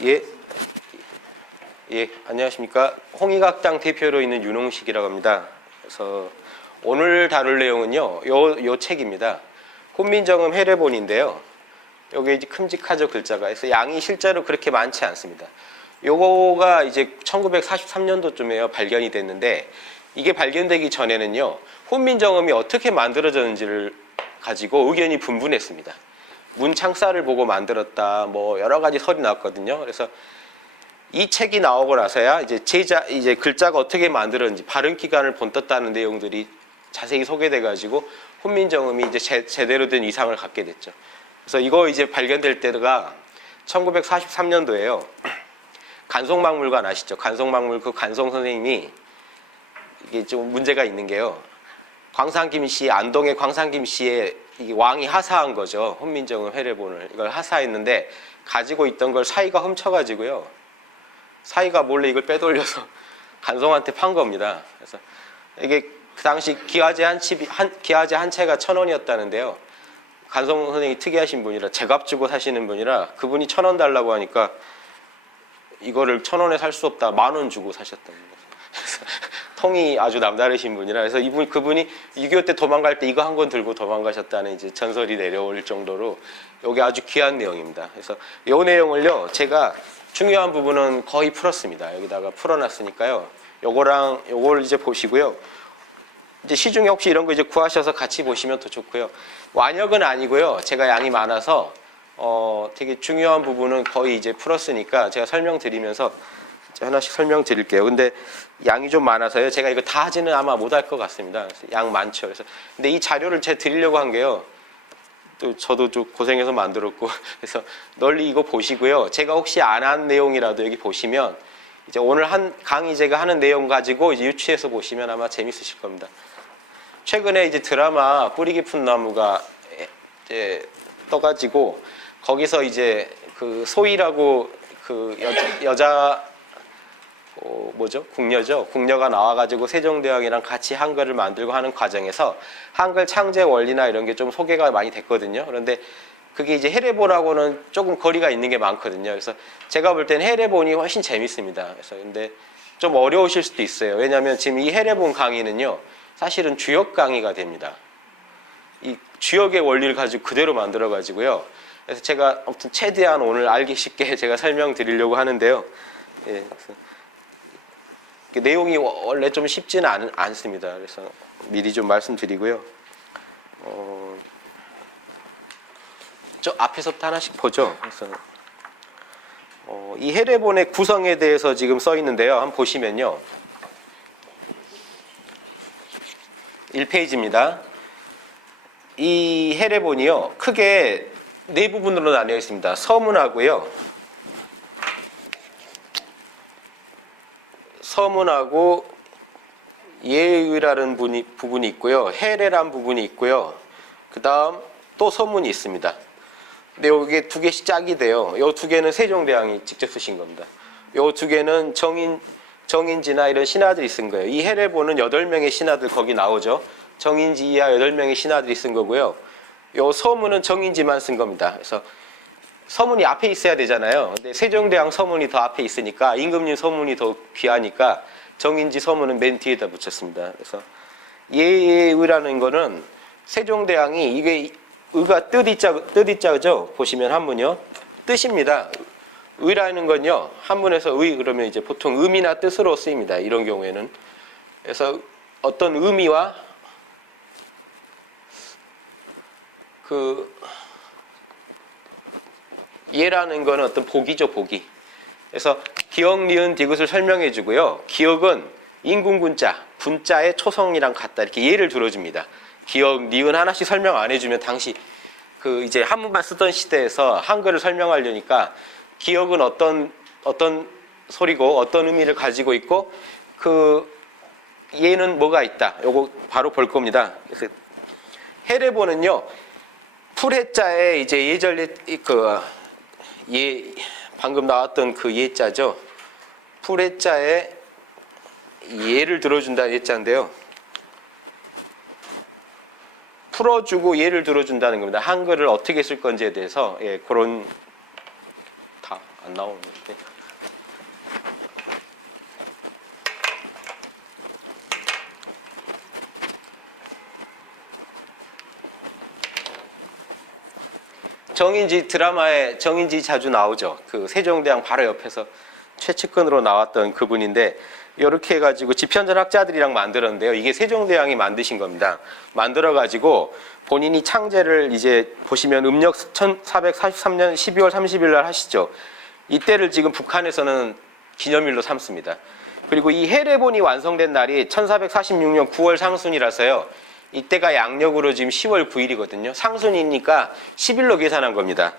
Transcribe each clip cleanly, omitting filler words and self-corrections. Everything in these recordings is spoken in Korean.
예, 안녕하십니까. 홍익학당 대표로 있는 윤홍식이라고 합니다. 그래서 오늘 다룰 내용은요, 요 책입니다. 훈민정음 해례본인데요. 여기 이제 큼직하죠, 글자가. 그래서 양이 실제로 그렇게 많지 않습니다. 요거가 이제 1943년도쯤에 발견이 됐는데, 이게 발견되기 전에는요, 훈민정음이 어떻게 만들어졌는지를 가지고 의견이 분분했습니다. 문창사를 보고 만들었다, 뭐 여러 가지 설이 나왔거든요. 그래서 이 책이 나오고 나서야 이제 글자가 어떻게 만들었는지 발음 기관을 본떴다는 내용들이 자세히 소개돼가지고 훈민정음이 이제 제대로 된 이상을 갖게 됐죠. 그래서 이거 이제 발견될 때가 1943년도예요. 간송박물관 아시죠? 간송박물 그 간송 선생님이 이게 좀 문제가 있는 게요. 광산김 씨, 안동의 광산김 씨의 왕이 하사한 거죠. 훈민정음 해례본을 이걸 하사했는데 가지고 있던 걸 사이가 훔쳐가지고요. 사이가 몰래 이걸 빼돌려서 간송한테 판 겁니다. 그래서 이게 그 당시 기와제 한 채가 1,000원이었다는데요. 간송 선생님이 특이하신 분이라 제값 주고 사시는 분이라 그분이 1,000원 달라고 하니까 이거를 1,000원에 살 수 없다 10,000원 주고 사셨다는 거죠. 통이 아주 남다르신 분이라 그래서 그분이 6.25 때 도망갈 때 이거 한 권 들고 도망가셨다는 이제 전설이 내려올 정도로 이게 아주 귀한 내용입니다. 그래서 이 내용을요 제가 중요한 부분은 거의 풀었습니다. 여기다가 풀어놨으니까요. 요걸 이제 보시고요. 이제 시중에 혹시 이런 거 이제 구하셔서 같이 보시면 더 좋고요. 완역은 아니고요. 제가 양이 많아서 되게 중요한 부분은 거의 이제 풀었으니까 제가 설명드리면서 하나씩 설명드릴게요. 근데 양이 좀 많아서요. 제가 이거 다 하지는 아마 못할 것 같습니다. 양 많죠. 그래서 근데 이 자료를 제가 드리려고 한 게요. 또 저도 좀 고생해서 만들었고 그래서 널리 이거 보시고요. 제가 혹시 안 한 내용이라도 여기 보시면 이제 오늘 강의 제가 하는 내용 가지고 이제 유추해서 보시면 아마 재밌으실 겁니다. 최근에 이제 드라마 뿌리 깊은 나무가 이제 떠가지고 거기서 이제 그 소희라고 그 여자 궁녀죠. 궁녀가 나와가지고 세종대왕이랑 같이 한글을 만들고 하는 과정에서 한글 창제 원리나 이런 게 좀 소개가 많이 됐거든요. 그런데 그게 이제 해례본하고는 조금 거리가 있는 게 많거든요. 그래서 제가 볼 때는 해례본이 훨씬 재밌습니다. 그래서 근데 좀 어려우실 수도 있어요. 왜냐하면 지금 이 해례본 강의는요, 사실은 주역 강의가 됩니다. 이 주역의 원리를 가지고 그대로 만들어가지고요. 그래서 제가 아무튼 최대한 오늘 알기 쉽게 제가 설명드리려고 하는데요. 예, 내용이 원래 좀 쉽지는 않습니다. 그래서 미리 좀 말씀드리고요. 저 앞에서부터 하나씩 보죠. 그래서 이 해례본의 구성에 대해서 지금 써 있는데요. 한번 보시면요. 1페이지입니다. 이 해례본이요. 크게 네 부분으로 나뉘어 있습니다. 서문하고요. 서문하고 예의라는 부분이 있고요. 해례란 부분이 있고요. 그 다음 또 서문이 있습니다. 근데 여기 두 개씩 짝이 돼요. 이 두 개는 세종대왕이 직접 쓰신 겁니다. 이 두 개는 정인지나 이런 신하들이 쓴 거예요. 이 해례본은 8명의 신하들 거기 나오죠. 정인지 이하 8명의 신하들이 쓴 거고요. 이 서문은 정인지만 쓴 겁니다. 그래서 서문이 앞에 있어야 되잖아요. 근데 세종대왕 서문이 더 앞에 있으니까 임금님 서문이 더 귀하니까 정인지 서문은 맨 뒤에다 붙였습니다. 그래서 예의라는 거는 세종대왕이 이게 의가 뜻이자죠. 보시면 한문요. 뜻입니다. 의라는 건요. 한문에서 의 그러면 이제 보통 의미나 뜻으로 쓰입니다. 이런 경우에는. 그래서 어떤 의미와 예라는 거는 어떤 복이죠, 복이. 그래서 기역, 니은, 디귿을 설명해 주고요. 기역은 인군군자, 군자의 초성이랑 같다. 이렇게 예를 들어줍니다. 기역, 니은 하나씩 설명 안 해주면 당시 이제 한문만 쓰던 시대에서 한글을 설명하려니까 기역은 어떤 소리고 어떤 의미를 가지고 있고 예는 뭐가 있다. 요거 바로 볼 겁니다. 그래서 해례본은요. 풀해자에 이제 예절 방금 나왔던 그 예자죠. 풀해자에 예를 들어준다 예자인데요. 풀어주고 예를 들어준다는 겁니다. 한글을 어떻게 쓸 건지에 대해서 그런 다 안 나오는데. 정인지 드라마에 정인지 자주 나오죠. 그 세종대왕 바로 옆에서 최측근으로 나왔던 그분인데 이렇게 해가지고 지편전 학자들이랑 만들었는데요. 이게 세종대왕이 만드신 겁니다. 만들어가지고 본인이 창제를 이제 보시면 음력 1443년 12월 30일 날 하시죠. 이때를 지금 북한에서는 기념일로 삼습니다. 그리고 이 해례본이 완성된 날이 1446년 9월 상순이라서요. 이때가 양력으로 지금 10월 9일이거든요. 상순이니까 10일로 계산한 겁니다.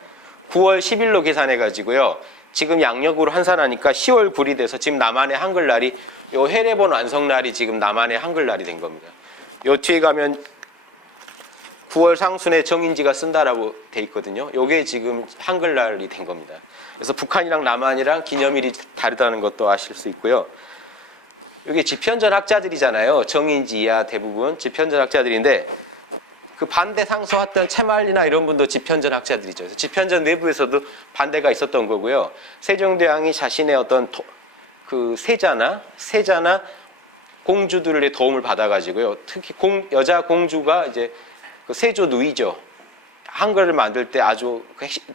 9월 10일로 계산해가지고요. 지금 양력으로 환산하니까 10월 9일이 돼서 지금 남한의 한글날이 요 해례본 완성날이 지금 남한의 한글날이 된 겁니다. 요 뒤에 가면 9월 상순에 정인지가 쓴다라고 돼 있거든요. 요게 지금 한글날이 된 겁니다. 그래서 북한이랑 남한이랑 기념일이 다르다는 것도 아실 수 있고요. 이게 지편전 학자들이잖아요. 정인지야 대부분 지편전 학자들인데 그 반대 상소했던 채말리나 이런 분도 지편전 학자들이죠. 그래서 지편전 내부에서도 반대가 있었던 거고요. 세종대왕이 자신의 어떤 그 세자나 공주들의 도움을 받아가지고요. 특히 여자 공주가 이제 그 세조 누이죠. 한글을 만들 때 아주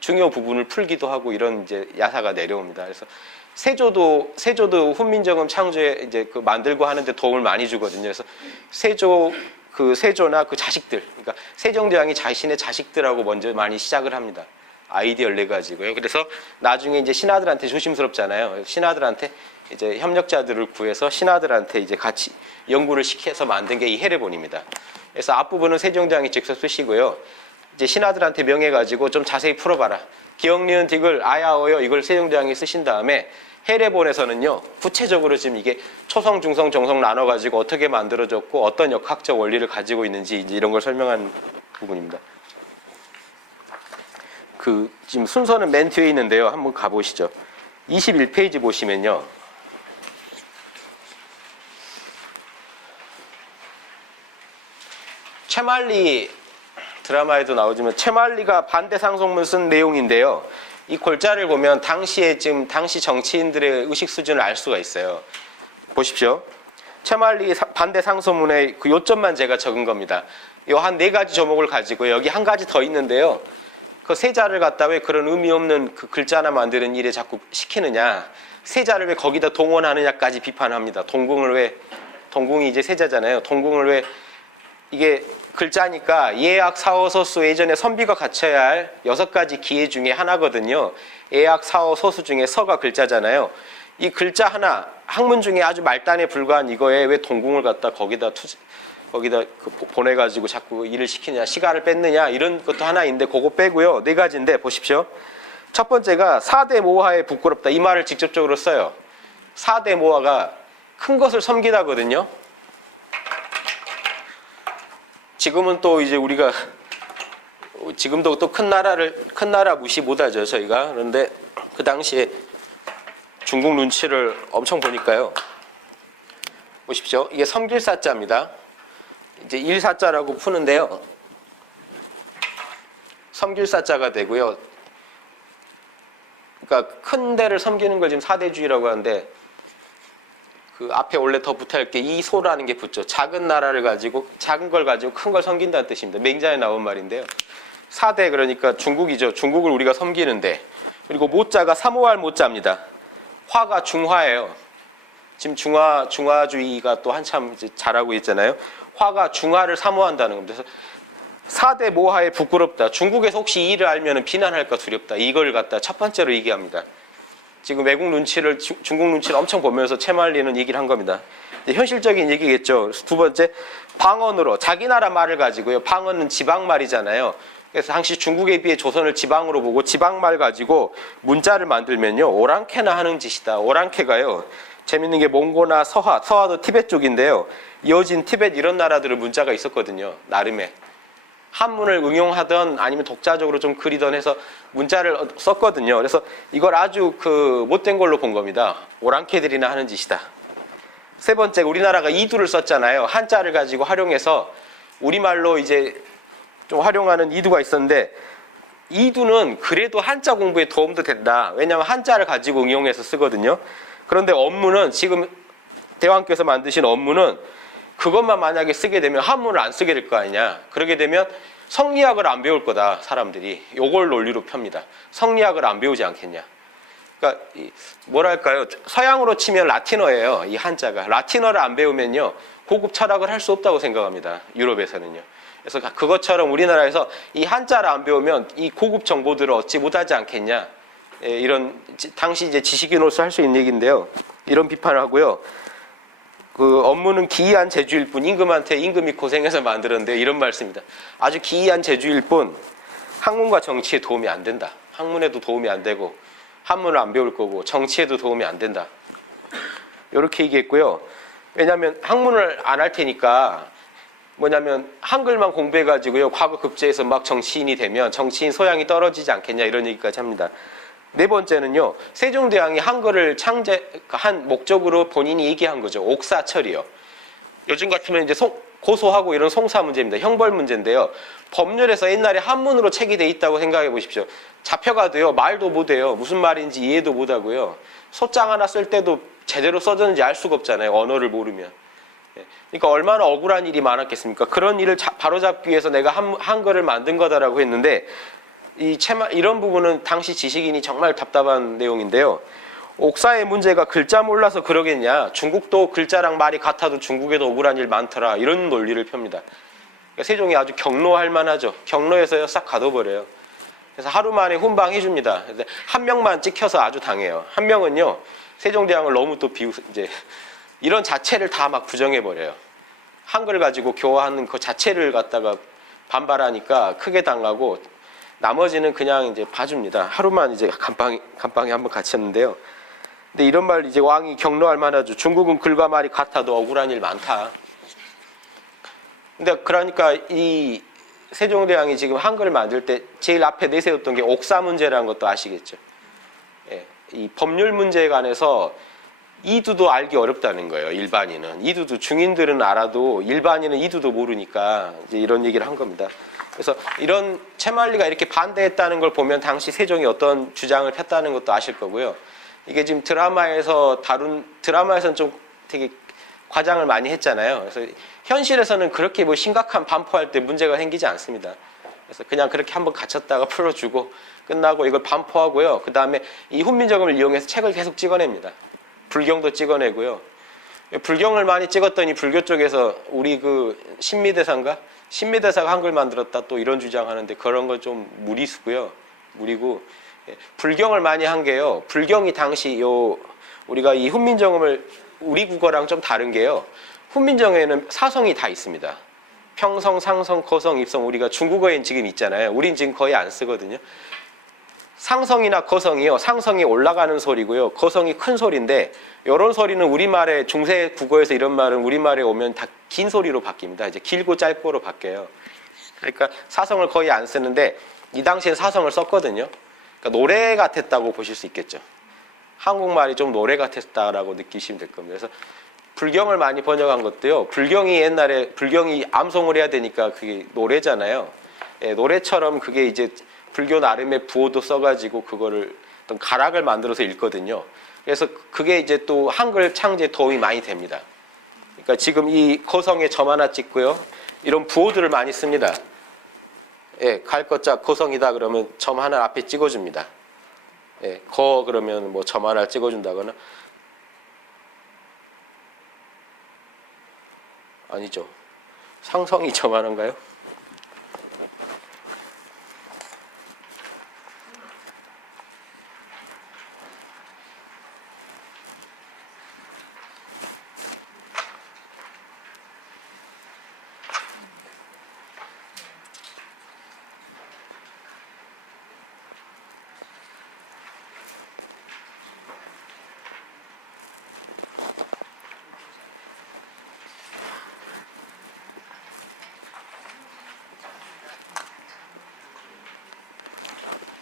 중요 부분을 풀기도 하고 이런 이제 야사가 내려옵니다. 그래서 세조도 훈민정음 창조에 이제 그 만들고 하는데 도움을 많이 주거든요. 그래서 세조나 그 자식들, 그러니까 세종대왕이 자신의 자식들하고 먼저 많이 시작을 합니다. 아이디어를 내 가지고요. 그래서 나중에 이제 신하들한테 조심스럽잖아요. 신하들한테 이제 협력자들을 구해서 신하들한테 이제 같이 연구를 시켜서 만든 게 이 해례본입니다. 그래서 앞부분은 세종대왕이 직접 쓰시고요. 이제 신하들한테 명해가지고 좀 자세히 풀어봐라. 기역, 니은, 딕을 아야어요 이걸 세종대왕이 쓰신 다음에 해례본에서는요 구체적으로 지금 이게 초성, 중성, 정성 나눠가지고 어떻게 만들어졌고 어떤 역학적 원리를 가지고 있는지 이제 이런 걸 설명한 부분입니다. 그 지금 순서는 맨 뒤에 있는데요. 한번 가보시죠. 21페이지 보시면요. 채말리 드라마에도 나오지만 채말리가 반대 상속문 쓴 내용인데요. 이 골자를 보면 당시 정치인들의 의식 수준을 알 수가 있어요. 보십시오. 채말리 반대 상소문의 그 요점만 제가 적은 겁니다. 요 한 4가지 조목을 가지고 여기 한 가지 더 있는데요. 그 세자를 갖다 왜 그런 의미 없는 그 글자 하나 만드는 일에 자꾸 시키느냐. 세자를 왜 거기다 동원하느냐까지 비판합니다. 동궁이 이제 세자잖아요. 동궁을 왜 이게 글자니까 예악, 사어, 소수 예전에 선비가 갖춰야 할 6가지 기회 중에 하나거든요. 예악, 사어, 소수 중에 서가 글자잖아요. 이 글자 하나 학문 중에 아주 말단에 불과한 이거에 왜 동궁을 갖다 거기다 보내가지고 자꾸 일을 시키냐, 시간을 뺏느냐 이런 것도 하나 있는데 그거 빼고요. 4가지인데 보십시오. 첫 번째가 사대모하에 부끄럽다. 이 말을 직접적으로 써요. 사대모하가 큰 것을 섬기다거든요. 지금은 또 이제 우리가 지금도 또 큰 나라 무시 못하죠 저희가. 그런데 그 당시에 중국 눈치를 엄청 보니까요. 보십시오. 이게 섬길사자입니다. 이제 일사자라고 푸는데요. 섬길사자가 되고요. 그러니까 큰 데를 섬기는 걸 지금 사대주의라고 하는데 그 앞에 원래 더 붙어야 할 게 이소라는 게 붙죠. 작은 걸 가지고 큰 걸 섬긴다는 뜻입니다. 맹자에 나온 말인데요. 사대 그러니까 중국이죠. 중국을 우리가 섬기는데. 그리고 모자가 사모할 모자입니다. 화가 중화예요. 지금 중화주의가 또 한참 이제 잘하고 있잖아요. 화가 중화를 사모한다는 겁니다. 그래서 사대 모하에 부끄럽다. 중국에서 혹시 이 일을 알면 비난할까 두렵다. 이걸 갖다 첫 번째로 얘기합니다. 지금 중국 눈치를 엄청 보면서 채말리는 얘기를 한 겁니다. 현실적인 얘기겠죠. 두 번째, 방언으로 자기 나라 말을 가지고요. 방언은 지방말이잖아요. 그래서 당시 중국에 비해 조선을 지방으로 보고 지방말 가지고 문자를 만들면요. 오랑캐나 하는 짓이다. 오랑캐가요. 재밌는 게 몽고나 서하도 티베트 쪽인데요. 이어진 티베트 이런 나라들은 문자가 있었거든요. 나름의. 한문을 응용하던 아니면 독자적으로 좀 그리던 해서 문자를 썼거든요. 그래서 이걸 아주 그 못된 걸로 본 겁니다. 오랑캐들이나 하는 짓이다. 세 번째, 우리나라가 이두를 썼잖아요. 한자를 가지고 활용해서 우리말로 이제 좀 활용하는 이두가 있었는데 이두는 그래도 한자 공부에 도움도 된다. 왜냐하면 한자를 가지고 응용해서 쓰거든요. 그런데 업무는 지금 대왕께서 만드신 업무는 그것만 만약에 쓰게 되면 한문을 안 쓰게 될 거 아니냐. 그러게 되면 성리학을 안 배울 거다, 사람들이. 요걸 논리로 펴니다. 성리학을 안 배우지 않겠냐. 그러니까 뭐랄까요, 서양으로 치면 라틴어예요, 이 한자가. 라틴어를 안 배우면요 고급 철학을 할 수 없다고 생각합니다, 유럽에서는요. 그래서 그것처럼 우리나라에서 이 한자를 안 배우면 이 고급 정보들을 얻지 못하지 않겠냐. 이런 당시 이제 지식인으로서 할 수 있는 얘기인데요. 이런 비판을 하고요. 그 업무는 기이한 재주일 뿐, 임금한테 임금이 고생해서 만들었는데 이런 말씀입니다. 아주 기이한 재주일 뿐 학문과 정치에 도움이 안 된다. 학문에도 도움이 안 되고 한문을 안 배울 거고 정치에도 도움이 안 된다. 이렇게 얘기했고요. 왜냐하면 학문을 안 할 테니까 뭐냐면 한글만 공부해가지고요 과거 급제에서 막 정치인이 되면 정치인 소양이 떨어지지 않겠냐, 이런 얘기까지 합니다. 네 번째는요, 세종대왕이 한글을 창제한 목적으로 본인이 얘기한 거죠. 옥사철이요. 요즘 같으면 이제 고소하고 이런 송사 문제입니다. 형벌 문제인데요. 법률에서 옛날에 한문으로 책이 돼 있다고 생각해 보십시오. 잡혀가도요 말도 못해요. 무슨 말인지 이해도 못하고요. 소장 하나 쓸 때도 제대로 써졌는지 알 수가 없잖아요, 언어를 모르면. 그러니까 얼마나 억울한 일이 많았겠습니까? 그런 일을 바로잡기 위해서 내가 한글을 만든 거다라고 했는데, 이런 부분은 당시 지식인이 정말 답답한 내용인데요. 옥사의 문제가 글자 몰라서 그러겠냐. 중국도 글자랑 말이 같아도 중국에도 억울한 일 많더라. 이런 논리를 펴니다. 그러니까 세종이 아주 경로할 만하죠. 경로에서 싹 가둬버려요. 그래서 하루 만에 훈방해 줍니다. 한 명만 찍혀서 아주 당해요. 한 명은요, 세종대왕을 너무 또 이제 이런 자체를 다 막 부정해 버려요. 한글 가지고 교화하는 그 자체를 갖다가 반발하니까 크게 당하고, 나머지는 그냥 이제 봐줍니다. 하루만 이제 감방에 한번 갇혔는데요. 근데 이런 말 이제 왕이 경로할 만하죠. 중국은 글과 말이 같아도 억울한 일 많다. 근데 그러니까 이 세종대왕이 지금 한글을 만들 때 제일 앞에 내세웠던 게 옥사 문제라는 것도 아시겠죠. 예, 이 법률 문제에 관해서 이두도 알기 어렵다는 거예요, 일반인은. 이두도 중인들은 알아도 일반인은 이두도 모르니까 이제 이런 얘기를 한 겁니다. 그래서 이런 채말리가 이렇게 반대했다는 걸 보면 당시 세종이 어떤 주장을 폈다는 것도 아실 거고요. 이게 지금 드라마에서는 좀 되게 과장을 많이 했잖아요. 그래서 현실에서는 그렇게 뭐 심각한 반포할 때 문제가 생기지 않습니다. 그래서 그냥 그렇게 한번 갇혔다가 풀어주고 끝나고 이걸 반포하고요. 그 다음에 이 훈민정음을 이용해서 책을 계속 찍어냅니다. 불경도 찍어내고요. 불경을 많이 찍었더니 불교 쪽에서 우리 그 신미대사가 한글 만들었다 또 이런 주장하는데, 그런 건 좀 무리수고요. 무리고, 불경을 많이 한 게요, 불경이 당시 우리가 이 훈민정음을 우리 국어랑 좀 다른 게요, 훈민정음에는 사성이 다 있습니다. 평성, 상성, 거성, 입성. 우리가 중국어엔 지금 있잖아요. 우린 지금 거의 안 쓰거든요. 상성이나 거성이요, 상성이 올라가는 소리고요, 거성이 큰 소리인데, 이런 소리는 우리말의 중세 국어에서 이런 말은 우리말에 오면 다 긴 소리로 바뀝니다. 이제 길고 짧고로 바뀌어요. 그러니까 사성을 거의 안 쓰는데 이 당시엔 사성을 썼거든요. 그러니까 노래 같았다고 보실 수 있겠죠. 한국말이 좀 노래 같았다라고 느끼시면 될 겁니다. 그래서 불경을 많이 번역한 것도요, 불경이 옛날에 불경이 암송을 해야 되니까 그게 노래잖아요. 예, 노래처럼 그게 이제 불교 나름의 부호도 써가지고 그거를 어떤 가락을 만들어서 읽거든요. 그래서 그게 이제 또 한글 창제에 도움이 많이 됩니다. 그러니까 지금 이 거성에 점 하나 찍고요, 이런 부호들을 많이 씁니다. 예, 갈것자 거성이다 그러면 점 하나 앞에 찍어줍니다. 예, 거 그러면 뭐 점 하나 찍어준다거나. 아니죠. 상성이 점 하나인가요?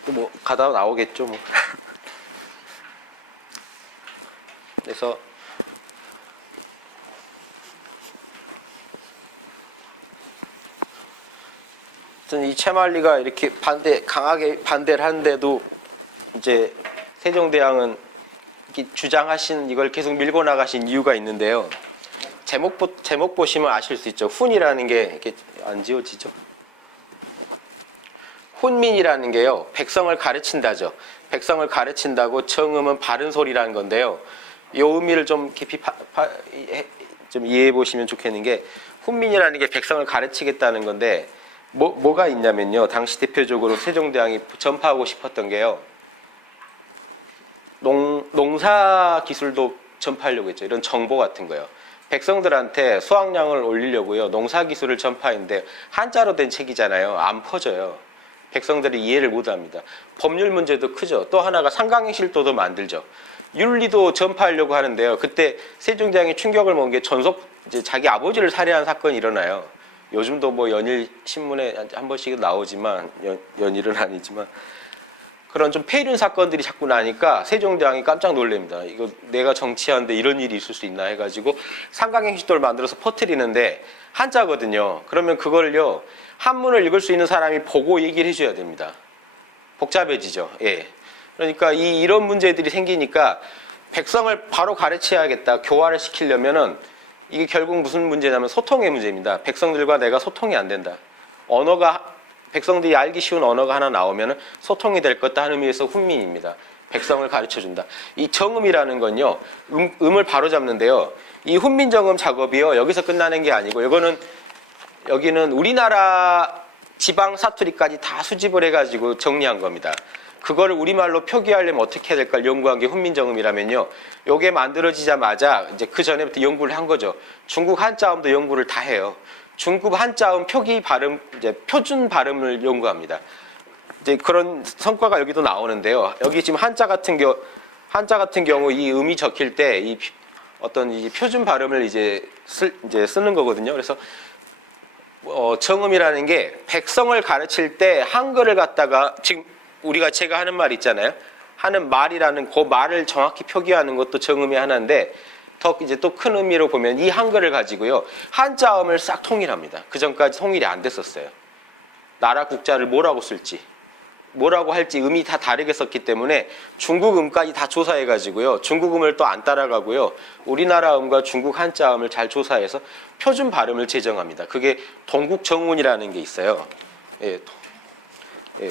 뭐 가다 나오겠죠 뭐. 그래서 이 채말리가 이렇게 강하게 반대를 하는데도 이제 세종대왕은 이렇게 주장하신 이걸 계속 밀고 나가신 이유가 있는데요. 제목 보시면 아실 수 있죠. 훈이라는 게 이렇게 안 지워지죠. 훈민이라는 게요, 백성을 가르친다죠. 백성을 가르친다고 정음은 바른 소리라는 건데요. 이 의미를 좀 깊이 좀 이해해 보시면 좋겠는 게, 훈민이라는 게 백성을 가르치겠다는 건데 뭐가 있냐면요. 당시 대표적으로 세종대왕이 전파하고 싶었던 게요, 농사 기술도 전파하려고 했죠. 이런 정보 같은 거요. 백성들한테 수확량을 올리려고요, 농사 기술을 전파했는데 한자로 된 책이잖아요. 안 퍼져요. 백성들이 이해를 못합니다. 법률 문제도 크죠. 또 하나가 상강행실도도 만들죠. 윤리도 전파하려고 하는데요. 그때 세종대왕이 충격을 먹은 게 이제 자기 아버지를 살해한 사건이 일어나요. 요즘도 뭐 연일 신문에 한 번씩 나오지만, 연일은 아니지만, 그런 좀 폐륜 사건들이 자꾸 나니까 세종대왕이 깜짝 놀랍니다. 이거 내가 정치하는데 이런 일이 있을 수 있나 해가지고 상강행실도를 만들어서 퍼뜨리는데 한자거든요. 그러면 그걸요, 한문을 읽을 수 있는 사람이 보고 얘기를 해줘야 됩니다. 복잡해지죠. 예. 그러니까 이런 문제들이 생기니까 백성을 바로 가르쳐야겠다, 교화를 시키려면은 이게 결국 무슨 문제냐면 소통의 문제입니다. 백성들과 내가 소통이 안 된다. 백성들이 알기 쉬운 언어가 하나 나오면 소통이 될 것다 하는 의미에서 훈민입니다. 백성을 가르쳐준다. 이 정음이라는 건요, 음을 바로 잡는데요. 이 훈민정음 작업이요, 여기서 끝나는 게 아니고, 여기는 우리나라 지방 사투리까지 다 수집을 해가지고 정리한 겁니다. 그거를 우리말로 표기하려면 어떻게 해야 될까 연구한 게 훈민정음이라면요, 요게 만들어지자마자 이제 그 전에부터 연구를 한 거죠. 중국 한자음도 연구를 다 해요. 중국 한자음 표기 발음, 이제 표준 발음을 연구합니다. 이제 그런 성과가 여기도 나오는데요. 여기 지금 한자 같은 경우 이 음이 적힐 때 이 어떤 이 표준 발음을 이제 쓰는 거거든요. 그래서 정음이라는 게 백성을 가르칠 때 한글을 갖다가, 지금 제가 하는 말 있잖아요. 하는 말이라는 그 말을 정확히 표기하는 것도 정음의 하나인데, 더 이제 또 큰 의미로 보면 이 한글을 가지고요, 한자음을 싹 통일합니다. 그 전까지 통일이 안 됐었어요. 나라 국자를 뭐라고 쓸지, 뭐라고 할지 음이 다 다르게 썼기 때문에 중국 음까지 다 조사해가지고요, 중국 음을 또 안 따라가고요, 우리나라 음과 중국 한자음을 잘 조사해서 표준 발음을 제정합니다. 그게 동국정운이라는 게 있어요. 예,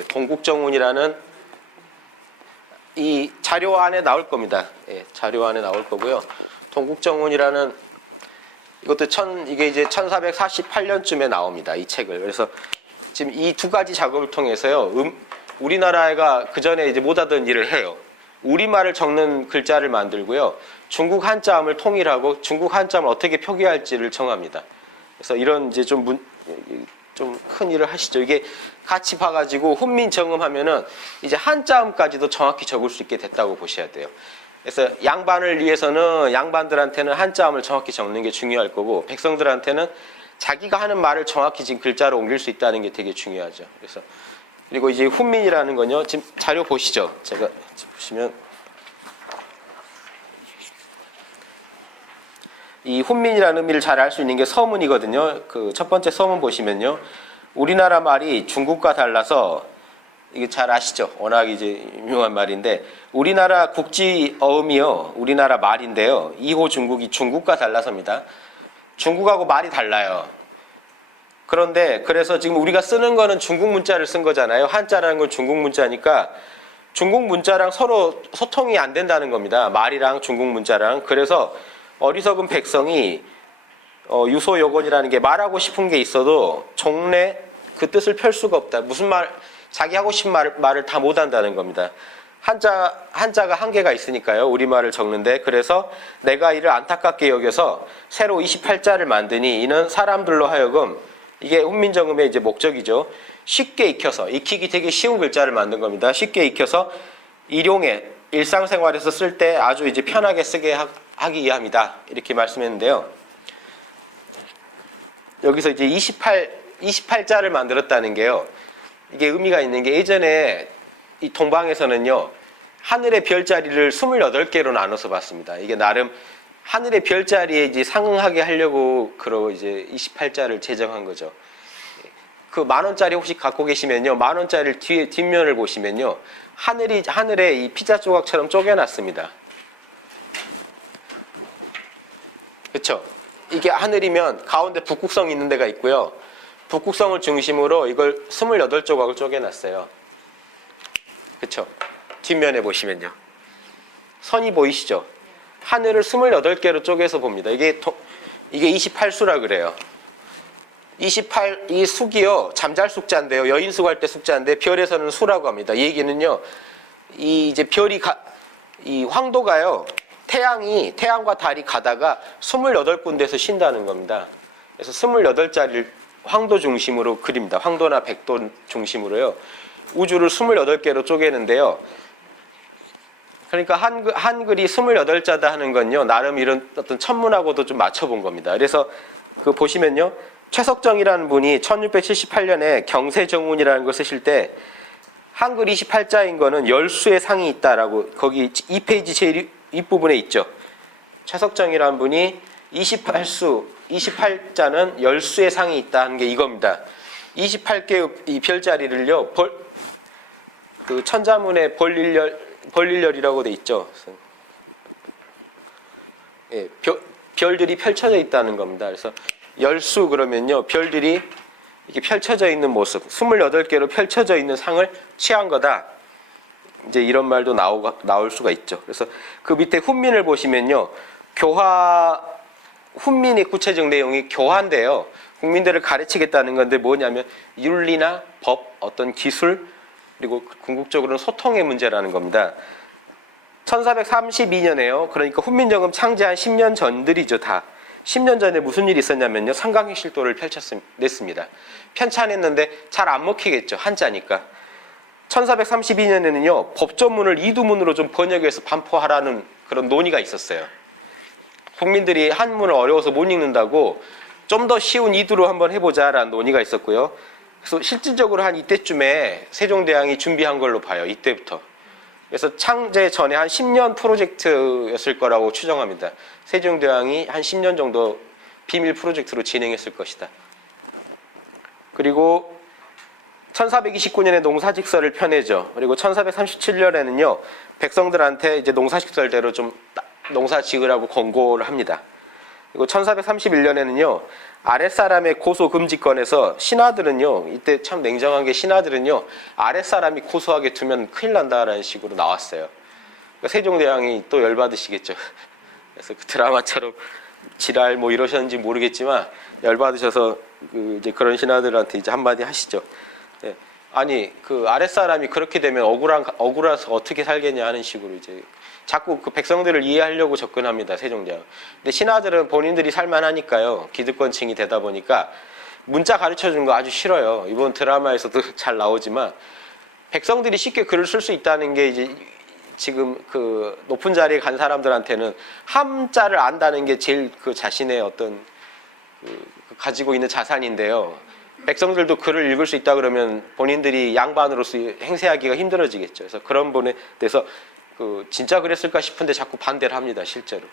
동국정운이라는 이 자료 안에 나올 겁니다. 예, 자료 안에 나올 거고요. 동국정운이라는 이것도 이게 이제 1448년쯤에 나옵니다. 이 책을. 그래서 지금 이 두 가지 작업을 통해서요, 우리나라가 그 전에 이제 못하던 일을 해요. 우리말을 적는 글자를 만들고요, 중국 한자음을 통일하고 중국 한자음을 어떻게 표기할지를 정합니다. 그래서 이런 이제 좀 큰 일을 하시죠. 이게 같이 봐가지고 훈민정음하면은 이제 한자음까지도 정확히 적을 수 있게 됐다고 보셔야 돼요. 그래서 양반을 위해서는 양반들한테는 한자음을 정확히 적는 게 중요할 거고, 백성들한테는 자기가 하는 말을 정확히 지금 글자로 옮길 수 있다는 게 되게 중요하죠. 그리고 이제 훈민이라는 건요, 지금 자료 보시죠. 제가 보시면 이 훈민이라는 의미를 잘 알 수 있는 게 서문이거든요. 그 첫 번째 서문 보시면요, 우리나라 말이 중국과 달라서, 이게 잘 아시죠? 워낙 이제 유명한 말인데, 우리나라 국지 어음이요, 우리나라 말인데요, 2호 중국이 중국과 달라서입니다. 중국하고 말이 달라요. 그래서 지금 우리가 쓰는 거는 중국 문자를 쓴 거잖아요. 한자라는 건 중국 문자니까 중국 문자랑 서로 소통이 안 된다는 겁니다. 말이랑 중국 문자랑. 그래서 어리석은 백성이 유소요건이라는 게, 말하고 싶은 게 있어도 종래 그 뜻을 펼 수가 없다. 무슨 말, 자기 하고 싶은 말을 다 못한다는 겁니다. 한자가 한계가 있으니까요, 우리말을 적는데. 그래서 내가 이를 안타깝게 여겨서 새로 28자를 만드니, 이는 사람들로 하여금, 이게 훈민정음의 이제 목적이죠, 쉽게 익히기 되게 쉬운 글자를 만든 겁니다. 쉽게 익혀서 일용에, 일상생활에서 쓸 때 아주 이제 편하게 쓰게 하기 위함이다, 이렇게 말씀했는데요. 여기서 이제 28자를 만들었다는 게요, 이게 의미가 있는 게, 예전에 이 동방에서는요, 하늘의 별자리를 28개로 나눠서 봤습니다. 이게 나름 하늘의 별자리에 이제 상응하게 하려고 이제 28자를 제정한 거죠. 그 10,000원짜리 혹시 갖고 계시면요, 10,000원짜리 뒷면을 보시면요, 하늘에 이 피자 조각처럼 쪼개놨습니다. 그렇죠? 이게 하늘이면 가운데 북극성 있는 데가 있고요. 북극성을 중심으로 이걸 28조각을 쪼개놨어요. 그렇죠? 뒷면에 보시면요. 선이 보이시죠? 하늘을 28개로 쪼개서 봅니다. 이게 28수라 그래요. 28, 이 숙이요, 잠잘 숙자인데요. 여인숙 할 때 숙자인데, 별에서는 수라고 합니다. 이 얘기는요, 이제 이 황도가요, 태양과 달이 가다가 28군데에서 쉰다는 겁니다. 그래서 28자리를 황도 중심으로 그립니다. 황도나 백도 중심으로요. 우주를 28개로 쪼개는데요. 그러니까 한글이 28자다 하는 건요, 나름 이런 어떤 천문하고도 좀 맞춰본 겁니다. 그래서 그 보시면요, 최석정이라는 분이 1678년에 경세정운이라는 걸 쓰실 때 한글 28자인 거는 열수의 상이 있다라고 거기 2페이지 제일 윗부분에 있죠. 최석정이라는 분이 28자는 열수의 상이 있다는 게 이겁니다. 28개의 이 별자리를요, 그 천자문에 벌릴열이라고 돼 있죠. 예, 별들이 펼쳐져 있다는 겁니다. 그래서 열수 그러면요, 별들이 이렇게 펼쳐져 있는 모습, 28개로 펼쳐져 있는 상을 취한 거다. 이제 이런 말도 나올 수가 있죠. 그래서 그 밑에 훈민을 보시면요, 훈민의 구체적 내용이 교화인데요. 국민들을 가르치겠다는 건데 뭐냐면 윤리나 법, 어떤 기술, 그리고 궁극적으로는 소통의 문제라는 겁니다. 1432년에요. 그러니까 훈민정음 창제 한 10년 전들이죠, 다. 10년 전에 무슨 일이 있었냐면요, 삼강행실도를 냈습니다. 편찬했는데 잘 안 먹히겠죠, 한자니까. 1432년에는요, 법조문을 이두문으로 좀 번역해서 반포하라는 그런 논의가 있었어요. 국민들이 한문을 어려워서 못 읽는다고 좀 더 쉬운 이두로 한번 해보자라는 논의가 있었고요. 그래서 실질적으로 한 이때쯤에 세종대왕이 준비한 걸로 봐요, 이때부터. 그래서 창제 전에 한 10년 프로젝트였을 거라고 추정합니다. 세종대왕이 한 10년 정도 비밀 프로젝트로 진행했을 것이다. 그리고 1429년에 농사직설을 펴내죠. 그리고 1437년에는요, 백성들한테 이제 농사직설대로 좀 농사 지으라고 권고를 합니다. 그리고 1431년에는요, 아랫사람의 고소금지권에서 신하들은요, 이때 참 냉정한 게 신하들은요, 아랫사람이 고소하게 두면 큰일 난다라는 식으로 나왔어요. 그러니까 세종대왕이 또 열받으시겠죠. 그래서 그 드라마처럼 지랄 뭐 이러셨는지 모르겠지만 열받으셔서 이제 그런 신하들한테 이제 한마디 하시죠. 예. 아니 그 아랫사람이 그렇게 되면 억울해서 어떻게 살겠냐 하는 식으로 이제 자꾸 그 백성들을 이해하려고 접근합니다, 세종대왕. 근데 신하들은 본인들이 살만하니까요, 기득권층이 되다 보니까 문자 가르쳐 주는 거 아주 싫어요. 이번 드라마에서도 잘 나오지만 백성들이 쉽게 글을 쓸 수 있다는 게 이제 지금 그 높은 자리에 간 사람들한테는 함자를 안다는 게 제일 그 자신의 어떤 가지고 있는 자산인데요. 백성들도 글을 읽을 수 있다 그러면 본인들이 양반으로서 행세하기가 힘들어지겠죠. 그래서 그런 분에 대해서 진짜 그랬을까 싶은데 자꾸 반대를 합니다, 실제로.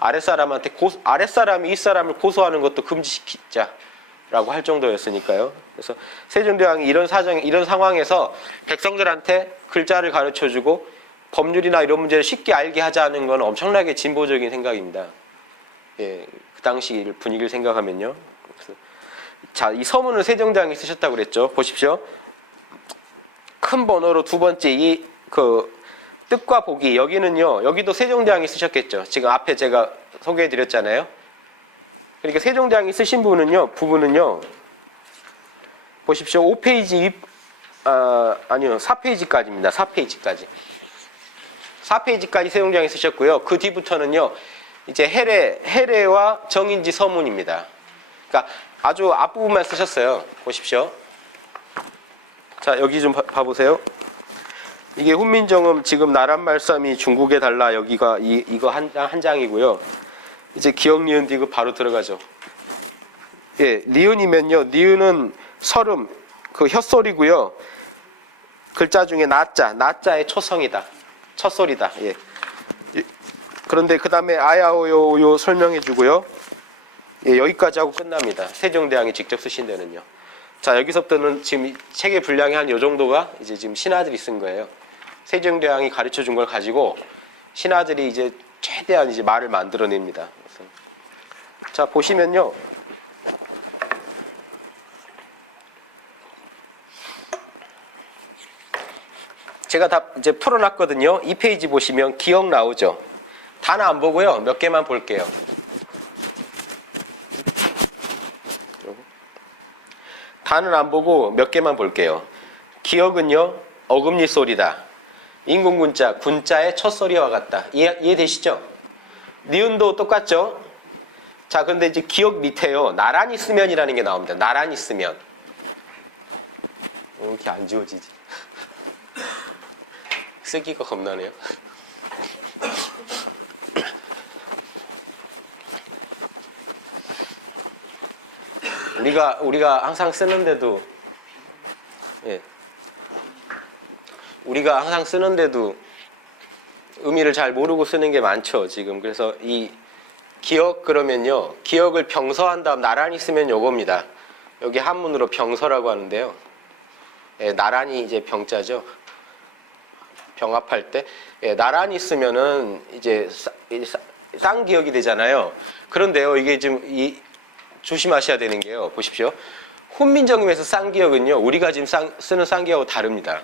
아랫사람이 윗사람을 고소하는 것도 금지시키자라고 할 정도였으니까요. 그래서 세종대왕이 이런 상황에서 백성들한테 글자를 가르쳐주고 법률이나 이런 문제를 쉽게 알게 하자는 건 엄청나게 진보적인 생각입니다. 예, 그 당시 분위기를 생각하면요. 자, 이 서문을 세종대왕이 쓰셨다고 그랬죠. 보십시오. 큰 번호로 두 번째 뜻과 보기, 여기는요, 여기도 세종대왕이 쓰셨겠죠. 지금 앞에 제가 소개해 드렸잖아요. 그러니까 세종대왕이 쓰신 부분은요, 보십시오. 5페이지, 4페이지까지입니다. 4페이지까지 세종대왕이 쓰셨고요. 그 뒤부터는요, 이제 해례와 정인지 서문입니다. 그러니까 아주 앞부분만 쓰셨어요. 보십시오. 자, 여기 좀 봐보세요. 이게 훈민정음 지금 나란말씀이 중국에 달라, 여기가 이거 한 장이고요. 이제 기역 니은 디귿 바로 들어가죠. 예, 니은이면요, 니은은 설음, 그 혓소리고요. 글자 중에 나자의 초성이다. 첫소리다. 예. 그런데 그 다음에 아야오요 설명해 주고요. 예, 여기까지 하고 끝납니다. 세종대왕이 직접 쓰신 데는요. 자, 여기서부터는 지금 이 책의 분량이 한 요 정도가 이제 지금 신하들이 쓴 거예요. 세종대왕이 가르쳐 준 걸 가지고 신하들이 이제 최대한 이제 말을 만들어냅니다. 그래서 자, 보시면요. 제가 다 이제 풀어놨거든요. 이 페이지 보시면 기억 나오죠. 다는 안 보고요. 몇 개만 볼게요. 다는 안 보고 몇 개만 볼게요. 기억은요. 어금니 소리다. 인공군자, 군자의 첫 소리와 같다. 이해되시죠? 니은도 똑같죠? 자, 근데 이제 기억 밑에요. 나란히 쓰면이라는 게 나옵니다. 나란히 쓰면. 이렇게 안 지워지지. 쓰기가 겁나네요. 우리가 항상 쓰는데도, 예. 우리가 항상 쓰는데도 의미를 잘 모르고 쓰는 게 많죠, 지금. 그래서 이 기억 그러면요. 기억을 병서한 다음 나란히 쓰면 요겁니다. 여기 한문으로 병서라고 하는데요. 예, 나란히 이제 병자죠. 병합할 때. 예, 나란히 쓰면은 이제 쌍기역이 되잖아요. 그런데요, 이게 지금 조심하셔야 되는 게요. 보십시오. 훈민정음에서 쌍기역은요, 우리가 지금 쓰는 쌍기역하고 다릅니다.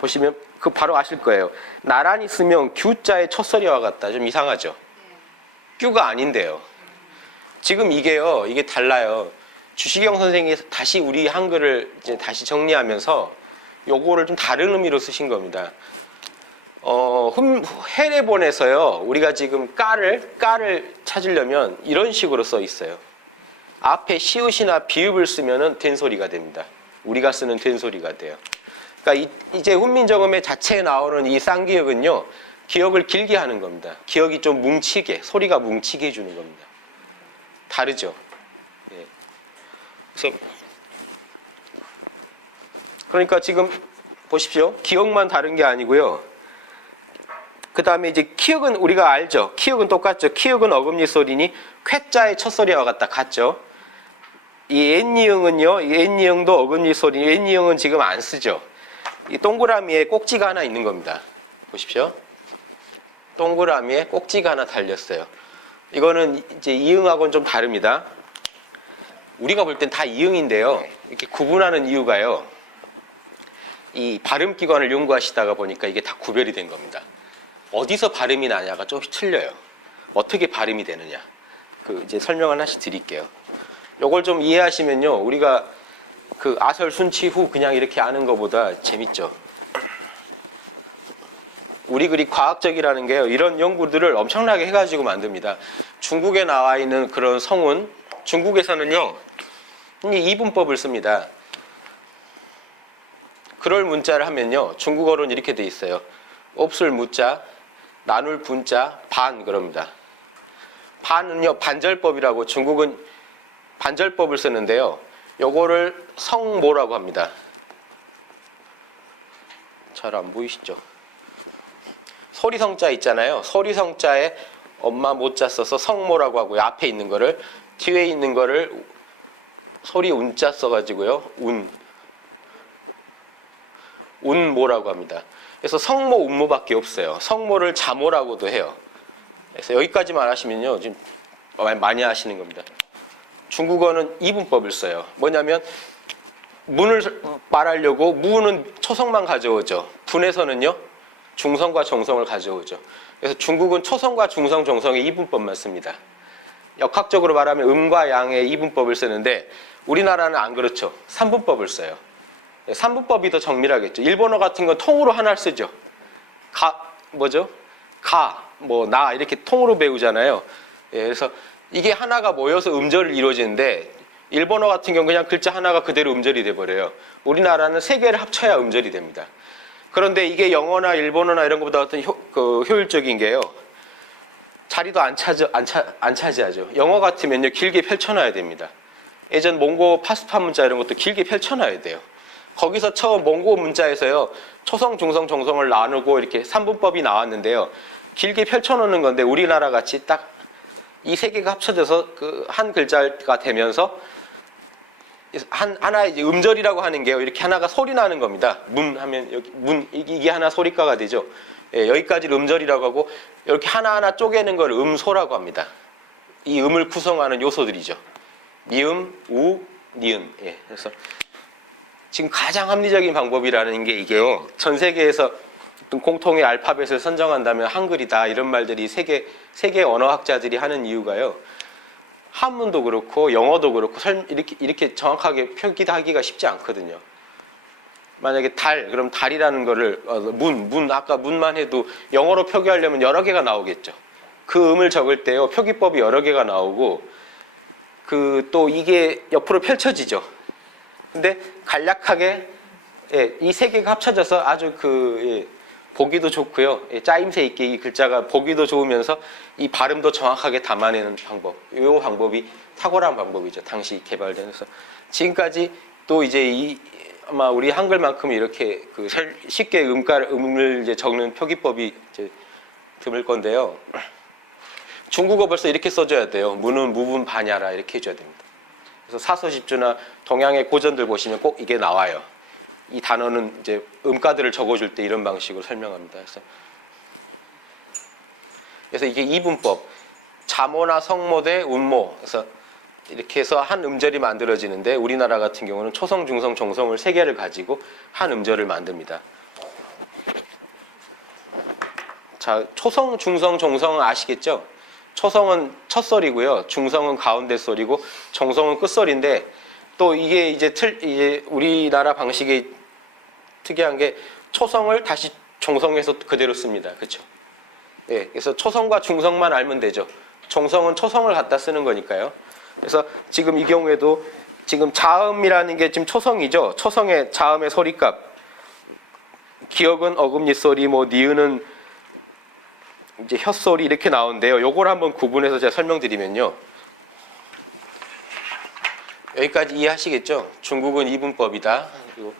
보시면 그 바로 아실 거예요. 나란히 쓰면 규자의 첫소리와 같다. 좀 이상하죠? 규가 아닌데요. 지금 이게요, 이게 달라요. 주시경 선생이 다시 우리 한글을 이제 다시 정리하면서 요거를 좀 다른 의미로 쓰신 겁니다. 해례본에서요, 우리가 지금 까를 찾으려면 이런 식으로 써 있어요. 앞에 시읒이나 비읍을 쓰면은 된소리가 됩니다. 우리가 쓰는 된소리가 돼요. 그러니까 이제 훈민정음의 자체에 나오는 이 쌍기역은요, 기억을 길게 하는 겁니다. 기억이 좀 뭉치게, 소리가 뭉치게 해주는 겁니다. 다르죠? 예. 그러니까 지금 보십시오. 기억만 다른 게 아니고요. 그 다음에 이제 키읔은 우리가 알죠. 키읔은 똑같죠. 키읔은 어금니 소리니 쾌자의 첫 소리와 같죠. 이 엔니응은요. 이 엔니응도 어금니 소리. 엔니응은 지금 안 쓰죠. 이 동그라미에 꼭지가 하나 있는 겁니다. 보십시오. 동그라미에 꼭지가 하나 달렸어요. 이거는 이제 이응하고는 좀 다릅니다. 우리가 볼 땐 다 이응인데요. 이렇게 구분하는 이유가요. 이 발음기관을 연구하시다가 보니까 이게 다 구별이 된 겁니다. 어디서 발음이 나냐가 좀 틀려요. 어떻게 발음이 되느냐. 이제 설명을 하나씩 드릴게요. 요걸 좀 이해하시면요. 우리가 그 아설, 순치, 후 그냥 이렇게 아는 것보다 재밌죠. 우리 글이 과학적이라는 게요. 이런 연구들을 엄청나게 해가지고 만듭니다. 중국에 나와 있는 그런 성운, 중국에서는요. 이분법을 씁니다. 그럴 문자를 하면요. 중국어로는 이렇게 돼 있어요. 없을 무자, 나눌 분자, 반 그럽니다. 반은요. 반절법이라고 중국은 반절법을 쓰는데요. 요거를 성모라고 합니다. 잘 안 보이시죠? 소리성자 있잖아요. 소리성자에 엄마 모자 써서 성모라고 하고요. 앞에 있는 거를, 뒤에 있는 거를 소리 운자 써가지고요. 운모라고 합니다. 그래서 성모, 운모밖에 없어요. 성모를 자모라고도 해요. 그래서 여기까지만 하시면요. 지금 많이 하시는 겁니다. 중국어는 이분법을 써요. 뭐냐면 문을 말하려고 무는 초성만 가져오죠. 분에서는요. 중성과 정성을 가져오죠. 그래서 중국은 초성과 중성, 정성의 이분법만 씁니다. 역학적으로 말하면 음과 양의 이분법을 쓰는데 우리나라는 안 그렇죠. 삼분법을 써요. 삼분법이 더 정밀하겠죠. 일본어 같은 건 통으로 하나를 쓰죠. 나 이렇게 통으로 배우잖아요. 예, 그래서 이게 하나가 모여서 음절을 이루어지는데 일본어 같은 경우는 그냥 글자 하나가 그대로 음절이 돼버려요. 우리나라는 세 개를 합쳐야 음절이 됩니다. 그런데 이게 영어나 일본어나 이런 것보다 어떤 효율적인 게요. 자리도 안 차지하죠. 영어 같으면요. 길게 펼쳐놔야 됩니다. 예전 몽고 파스파 문자 이런 것도 길게 펼쳐놔야 돼요. 거기서 처음 몽고 문자에서요. 초성, 중성, 정성을 나누고 이렇게 삼분법이 나왔는데요. 길게 펼쳐놓는 건데 우리나라 같이 딱 이 세 개가 합쳐져서 그 한 글자가 되면서 하나 이제 음절이라고 하는 게요. 이렇게 하나가 소리 나는 겁니다. 문 하면 여기 이게 하나 소리가가 되죠. 예, 여기까지를 음절이라고 하고 이렇게 하나하나 쪼개는 걸 음소라고 합니다. 이 음을 구성하는 요소들이죠. 미음, 우, 니은. 예, 그래서 지금 가장 합리적인 방법이라는 게 이게요. 전 세계에서 어떤 공통의 알파벳을 선정한다면 한글이다 이런 말들이 세계 언어학자들이 하는 이유가요. 한문도 그렇고 영어도 그렇고 이렇게 정확하게 표기하기가 쉽지 않거든요. 만약에 그럼 달이라는 거를 아까 문만 해도 영어로 표기하려면 여러 개가 나오겠죠. 그 음을 적을 때요 표기법이 여러 개가 나오고 또 이게 옆으로 펼쳐지죠. 근데 간략하게 이 세 개가 합쳐져서 아주 보기도 좋고요. 짜임새 있게 이 글자가 보기도 좋으면서 이 발음도 정확하게 담아내는 방법. 이 방법이 탁월한 방법이죠. 당시 개발돼서 지금까지 또 이제 아마 우리 한글만큼 이렇게 쉽게 음을 이제 적는 표기법이 이제 드물 건데요. 중국어 벌써 이렇게 써줘야 돼요. 무는 무분 반야라 이렇게 해줘야 됩니다. 그래서 사서십주나 동양의 고전들 보시면 꼭 이게 나와요. 이 단어는 이제 음가들을 적어줄 때 이런 방식으로 설명합니다. 그래서 이게 이분법, 자모나 성모 대 운모. 그래서 이렇게 해서 한 음절이 만들어지는데 우리나라 같은 경우는 초성, 중성, 정성을 세 개를 가지고 한 음절을 만듭니다. 자, 초성, 중성, 정성은 아시겠죠? 초성은 첫 소리고요, 중성은 가운데 소리고, 정성은 끝 소리인데 또 이게 이제 우리나라 방식이 특이한 게 초성을 다시 정성해서 그대로 씁니다. 그렇죠? 예, 그래서 초성과 중성만 알면 되죠. 정성은 초성을 갖다 쓰는 거니까요. 그래서 지금 이 경우에도 지금 자음이라는 게 지금 초성이죠. 초성의 자음의 소리값. 기억은 어금니 소리, 니은은 이제 혓소리 이렇게 나오는데요. 요걸 한번 구분해서 제가 설명드리면요. 여기까지 이해하시겠죠? 중국은 이분법이다. 그리고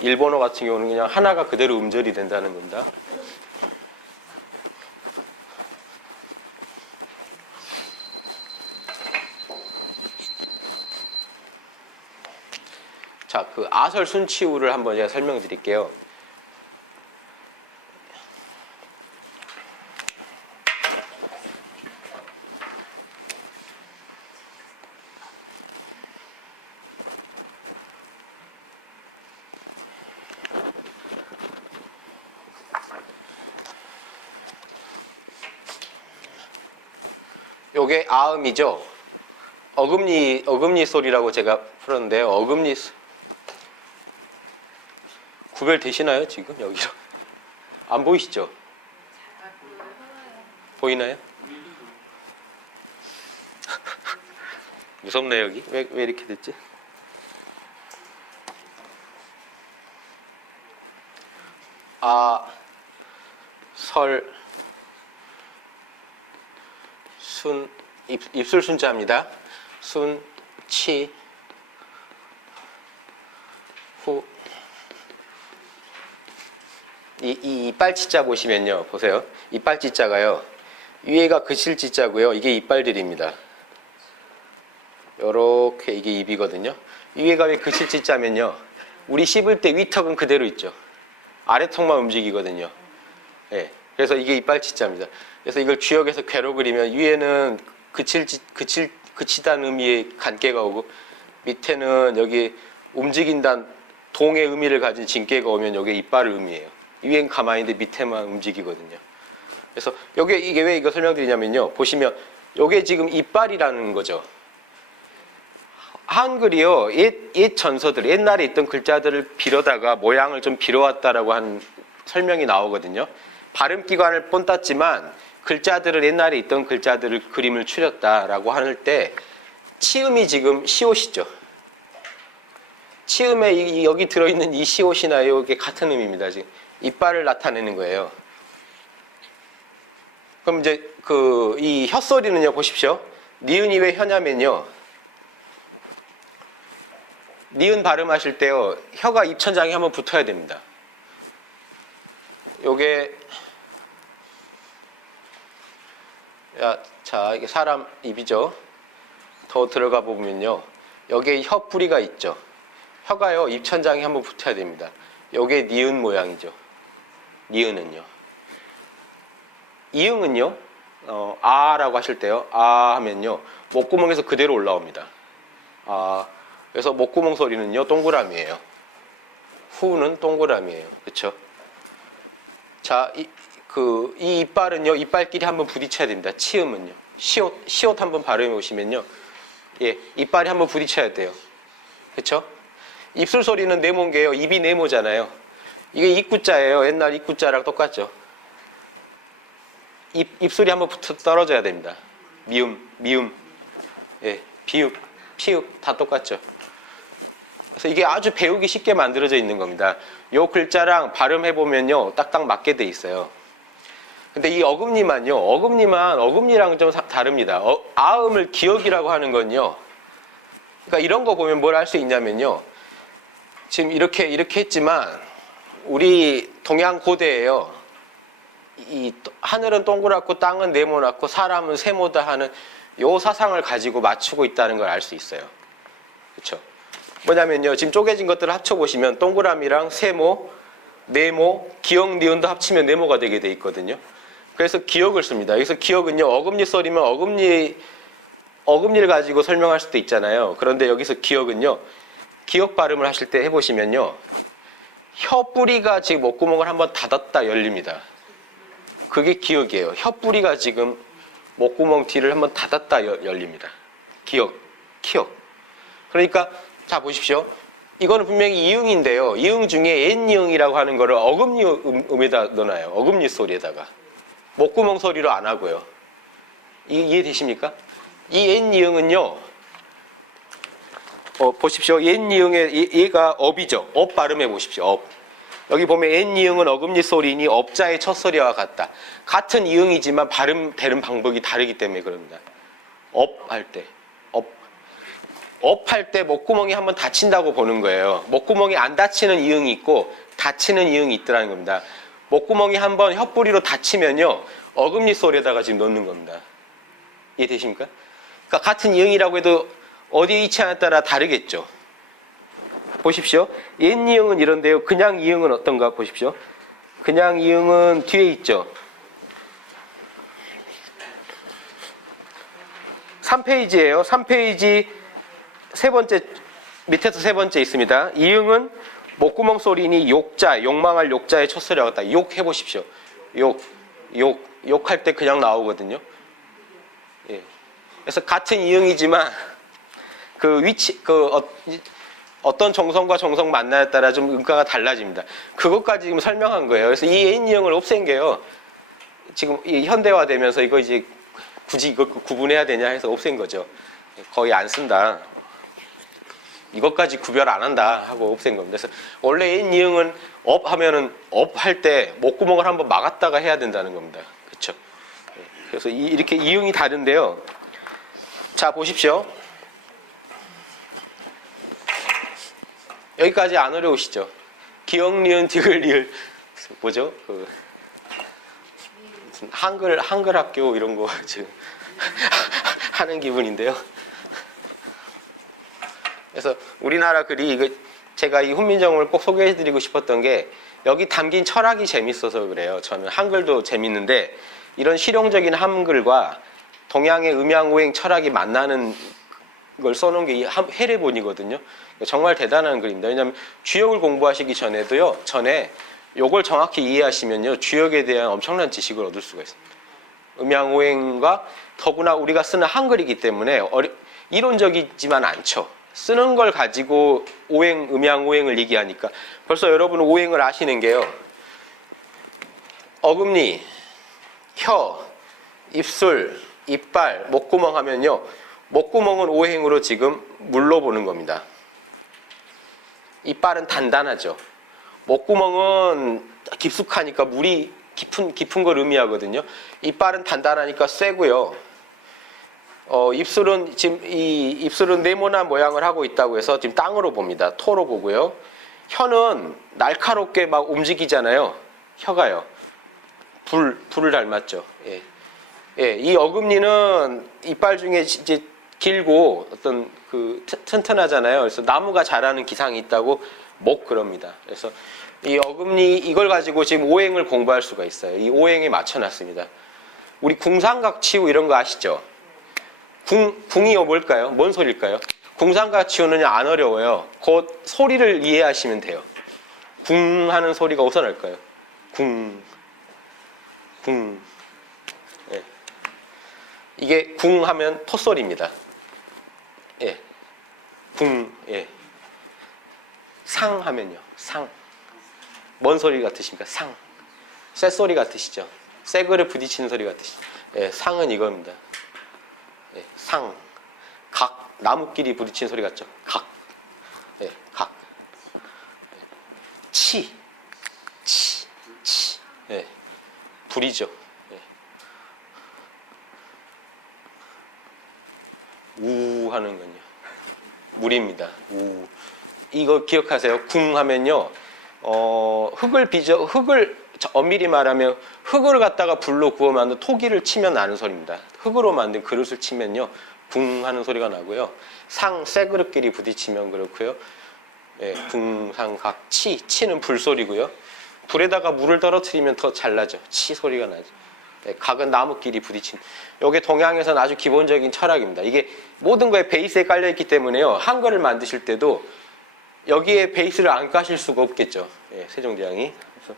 일본어 같은 경우는 그냥 하나가 그대로 음절이 된다는 겁니다. 자, 아설 순치우를 한번 제가 설명드릴게요. 요게 아음이죠. 어금니 소리라고 제가 풀었는데요. 어금니 구별되시나요? 지금 여기로 안 보이시죠? 보이나요? 무섭네 여기. 왜 이렇게 됐지? 설, 순, 입술 순자입니다. 순, 치, 후. 이 이빨 치자 보시면요. 보세요. 이빨 치자가요. 위에가 그실 치자고요. 이게 이빨들입니다. 요렇게 이게 입이거든요. 위에가 왜 그실 치자면요. 우리 씹을 때 위턱은 그대로 있죠. 아래턱만 움직이거든요. 예. 그래서 이게 이빨 치자입니다. 그래서 이걸 주역에서 괄호 그리면 위에는 그치다는 의미의 간깨가 오고 밑에는 여기 움직인다는 동의 의미를 가진 진깨가 오면 여기 이빨을 의미해요. 위엔 가만히 있는데 밑에만 움직이거든요. 그래서 이게 왜 이거 설명드리냐면요. 보시면 이게 지금 이빨이라는 거죠. 한글이요. 옛 전서들, 옛날에 있던 글자들을 빌어다가 모양을 좀 빌어왔다라고 한 설명이 나오거든요. 발음기관을 본땄지만 글자들을 옛날에 있던 글자들을 그림을 추렸다라고 할 때 치음이 지금 시옷이죠. 치음에 여기 들어있는 이 시옷이나 이게 같은 의미입니다. 지금 이빨을 나타내는 거예요. 그럼 이제 이 혓소리는요, 보십시오. 니은이 왜 혀냐면요. 니은 발음하실 때요, 혀가 입천장에 한번 붙어야 됩니다. 요게, 자, 이게 사람 입이죠. 더 들어가 보면요. 여기에 혀 뿌리가 있죠. 혀가요, 입천장에 한번 붙어야 됩니다. 요게 니은 모양이죠. 니은은요. 이응은요, 아라고 하실 때요, 아 하면요, 목구멍에서 그대로 올라옵니다. 아, 그래서 목구멍 소리는요, 동그라미예요. 후는 동그라미예요. 그쵸? 자, 이 이빨은요, 이빨끼리 한번 부딪혀야 됩니다. 치음은요. 시옷 한번 발음해 보시면요. 예, 이빨이 한번 부딪혀야 돼요. 그쵸? 입술 소리는 네모인 게요. 입이 네모잖아요. 이게 입구자예요. 옛날 입구자랑 똑같죠. 입술이 한번 붙어 떨어져야 됩니다. 미음. 예, 비읍, 피읍 다 똑같죠. 그래서 이게 아주 배우기 쉽게 만들어져 있는 겁니다. 요 글자랑 발음해 보면요, 딱딱 맞게 돼 있어요. 근데 이 어금니만 어금니랑 좀 다릅니다. 아음을 기억이라고 하는 건요. 그러니까 이런 거 보면 뭘 알 수 있냐면요. 지금 이렇게 했지만 우리 동양 고대에요. 이 하늘은 동그랗고 땅은 네모났고 사람은 세모다 하는 요 사상을 가지고 맞추고 있다는 걸 알 수 있어요. 그렇죠? 뭐냐면요. 지금 쪼개진 것들을 합쳐 보시면 동그라미랑 세모, 네모, 기역, 니은도 합치면 네모가 되게 돼 있거든요. 그래서 기역을 씁니다. 여기서 기역은요, 어금니 소리면 어금니를 가지고 설명할 수도 있잖아요. 그런데 여기서 기역은요, 기역 발음을 하실 때 해보시면요, 혀 뿌리가 지금 목구멍을 한번 닫았다 열립니다. 그게 기역이에요. 혀 뿌리가 지금 목구멍 뒤를 한번 닫았다 열립니다. 기역. 그러니까 자 보십시오. 이거는 분명히 이응인데요. 이응 중에 N이응이라고 하는 거를 어금니 음에다 넣어놔요. 어금니 소리에다가. 목구멍 소리로 안 하고요. 이해되십니까? 이 N이응은요. 보십시오. N이응의 얘가 업이죠. 업 발음해 보십시오. 업. 여기 보면 N이응은 어금니 소리니 업자의 첫 소리와 같다. 같은 이응이지만 발음되는 방법이 다르기 때문에 그럽니다. 업할 때. 업할 때 목구멍이 한번 닫힌다고 보는 거예요. 목구멍이 안 닫히는 이응이 있고 닫히는 이응이 있더라는 겁니다. 목구멍이 한번 혀뿌리로 닫히면요, 어금니 소리에다가 지금 넣는 겁니다. 이해되십니까? 그러니까 같은 이응이라고 해도 어디에 위치하냐에 따라 다르겠죠. 보십시오. 옛 이응은 이런데요. 그냥 이응은 어떤가 보십시오. 그냥 이응은 뒤에 있죠. 3페이지예요. 3페이지 세 번째, 밑에서 세 번째 있습니다. 이응은 목구멍 소리니 욕자, 욕망할 욕자의 첫 소리가 같다. 욕 해보십시오. 욕할 때 그냥 나오거든요. 예. 그래서 같은 이응이지만 그 위치, 어떤 정성과 정성 만나에 따라 좀 음가가 달라집니다. 그것까지 지금 설명한 거예요. 그래서 이 N이응을 없앤 게요. 지금 이 현대화되면서 이거 이제 굳이 이거 구분해야 되냐 해서 없앤 거죠. 거의 안 쓴다. 이것까지 구별 안 한다 하고 없앤 겁니다. 그래서 원래 N이응은 업 하면은 업 할 때 목구멍을 한번 막았다가 해야 된다는 겁니다. 그렇죠? 그래서 이렇게 이응이 다른데요. 자 보십시오. 여기까지 안 어려우시죠? 기역, 니은, 디귿, 리을 뭐죠? 무슨 한글 학교 이런 거 지금 하는 기분인데요. 그래서 우리나라 글이 이거 제가 이 훈민정음을 꼭 소개해드리고 싶었던 게 여기 담긴 철학이 재밌어서 그래요. 저는 한글도 재밌는데 이런 실용적인 한글과 동양의 음양오행 철학이 만나는 걸 써놓은 게 이 해례본이거든요. 정말 대단한 글입니다. 왜냐하면 주역을 공부하시기 전에 요걸 정확히 이해하시면요, 주역에 대한 엄청난 지식을 얻을 수가 있습니다. 음양오행과 더구나 우리가 쓰는 한글이기 때문에 이론적이지만 않죠. 쓰는 걸 가지고 음양오행을 얘기하니까 벌써 여러분은 오행을 아시는 게요. 어금니, 혀, 입술, 이빨, 목구멍 하면요, 목구멍은 오행으로 지금 물로 보는 겁니다. 이빨은 단단하죠. 목구멍은 깊숙하니까 물이 깊은 걸 의미하거든요. 이빨은 단단하니까 세고요. 입술은 지금 입술은 네모난 모양을 하고 있다고 해서 지금 땅으로 봅니다. 토로 보고요. 혀는 날카롭게 막 움직이잖아요. 혀가요. 불을 닮았죠. 예. 이 어금니는 이빨 중에 이제 길고 어떤 그 튼튼하잖아요. 그래서 나무가 자라는 기상이 있다고 목 그럽니다. 그래서 이 어금니 이걸 가지고 지금 오행을 공부할 수가 있어요. 이 오행에 맞춰놨습니다. 우리 궁상각치우 이런 거 아시죠? 궁이 뭘까요? 뭔 소리일까요? 궁상각치우는 안 어려워요. 그 소리를 이해하시면 돼요. 궁 하는 소리가 어디서 날까요? 궁. 예. 이게 궁 하면 토소리입니다. 예. 궁, 예. 상 하면요. 상. 뭔 소리 같으십니까? 상. 쇳소리 같으시죠? 쇠그릇 부딪히는 소리 같으시죠? 예, 상은 이겁니다. 예, 상. 각. 나무끼리 부딪히는 소리 같죠? 각. 예, 각. 치. 예. 불이죠. 예. 우 하는 건요. 물입니다. 우. 이거 기억하세요. 궁 하면요. 흙을 엄밀히 말하면 흙을 갖다가 불로 구워 만든 토기를 치면 나는 소리입니다. 흙으로 만든 그릇을 치면요. 궁 하는 소리가 나고요. 상, 쇠 그릇끼리 부딪히면 그렇고요. 예, 궁, 상, 각, 치는 불소리고요. 불에다가 물을 떨어뜨리면 더 잘 나죠. 치 소리가 나죠. 예, 각은 나무끼리 부딪힌. 이게 동양에서는 아주 기본적인 철학입니다. 이게 모든 거에 베이스에 깔려있기 때문에요. 한글을 만드실 때도 여기에 베이스를 안 까실 수가 없겠죠. 예, 세종대왕이. 그래서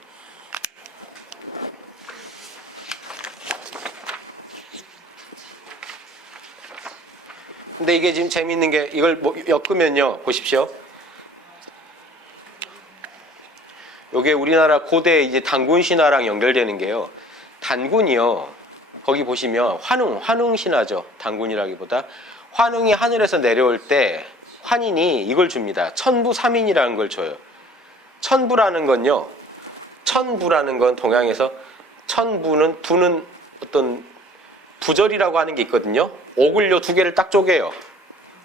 근데 이게 지금 재밌는 게 이걸 엮으면요. 보십시오. 이게 우리나라 고대 이제 단군 신화랑 연결되는 게요. 단군이요. 거기 보시면 환웅 신화죠. 단군이라기보다 환웅이 하늘에서 내려올 때 환인이 이걸 줍니다. 천부삼인이라는 걸 줘요. 천부라는 건요. 천부라는 건 동양에서 부는 어떤 부절이라고 하는 게 있거든요. 옥을요 2개를 딱 쪼개요.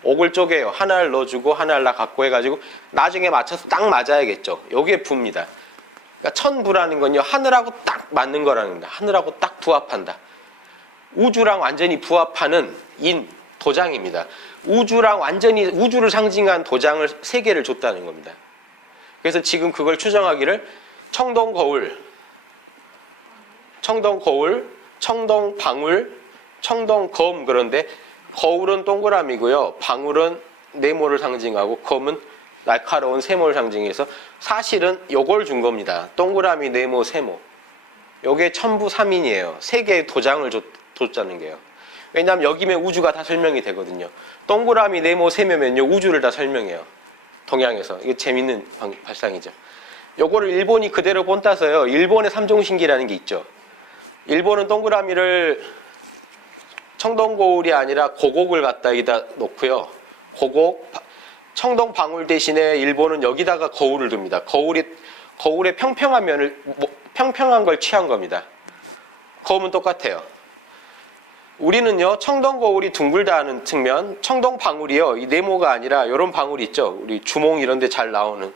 옥을 쪼개요. 하나를 넣어주고 하나를 나 갖고 해가지고 나중에 맞춰서 딱 맞아야겠죠. 여기에 부입니다. 그러니까 천부라는 건요. 하늘하고 딱 맞는 거라는 겁니다. 하늘하고 딱 부합한다. 우주랑 완전히 부합하는 도장입니다. 우주랑 완전히 우주를 상징한 도장을 3개를 줬다는 겁니다. 그래서 지금 그걸 추정하기를 청동거울, 청동방울, 청동검 그런데 거울은 동그라미고요. 방울은 네모를 상징하고 검은 날카로운 세모를 상징해서 사실은 요걸 준 겁니다. 동그라미, 네모, 세모. 요게 천부삼인이에요. 3개의 도장을 줬다는 게요. 왜냐하면 여기면 우주가 다 설명이 되거든요. 동그라미, 네모, 세모면요. 우주를 다 설명해요. 동양에서. 이게 재밌는 발상이죠. 요거를 일본이 그대로 본따서요. 일본의 삼종신기라는 게 있죠. 일본은 동그라미를 청동거울이 아니라 고곡을 갖다 여기다 놓고요. 고곡, 청동방울 대신에 일본은 여기다가 거울을 둡니다. 거울의 평평한 걸 취한 겁니다. 검은 똑같아요. 우리는요, 청동거울이 둥글다 하는 측면, 청동방울이요, 이 네모가 아니라 이런 방울이 있죠. 우리 주몽 이런 데 잘 나오는.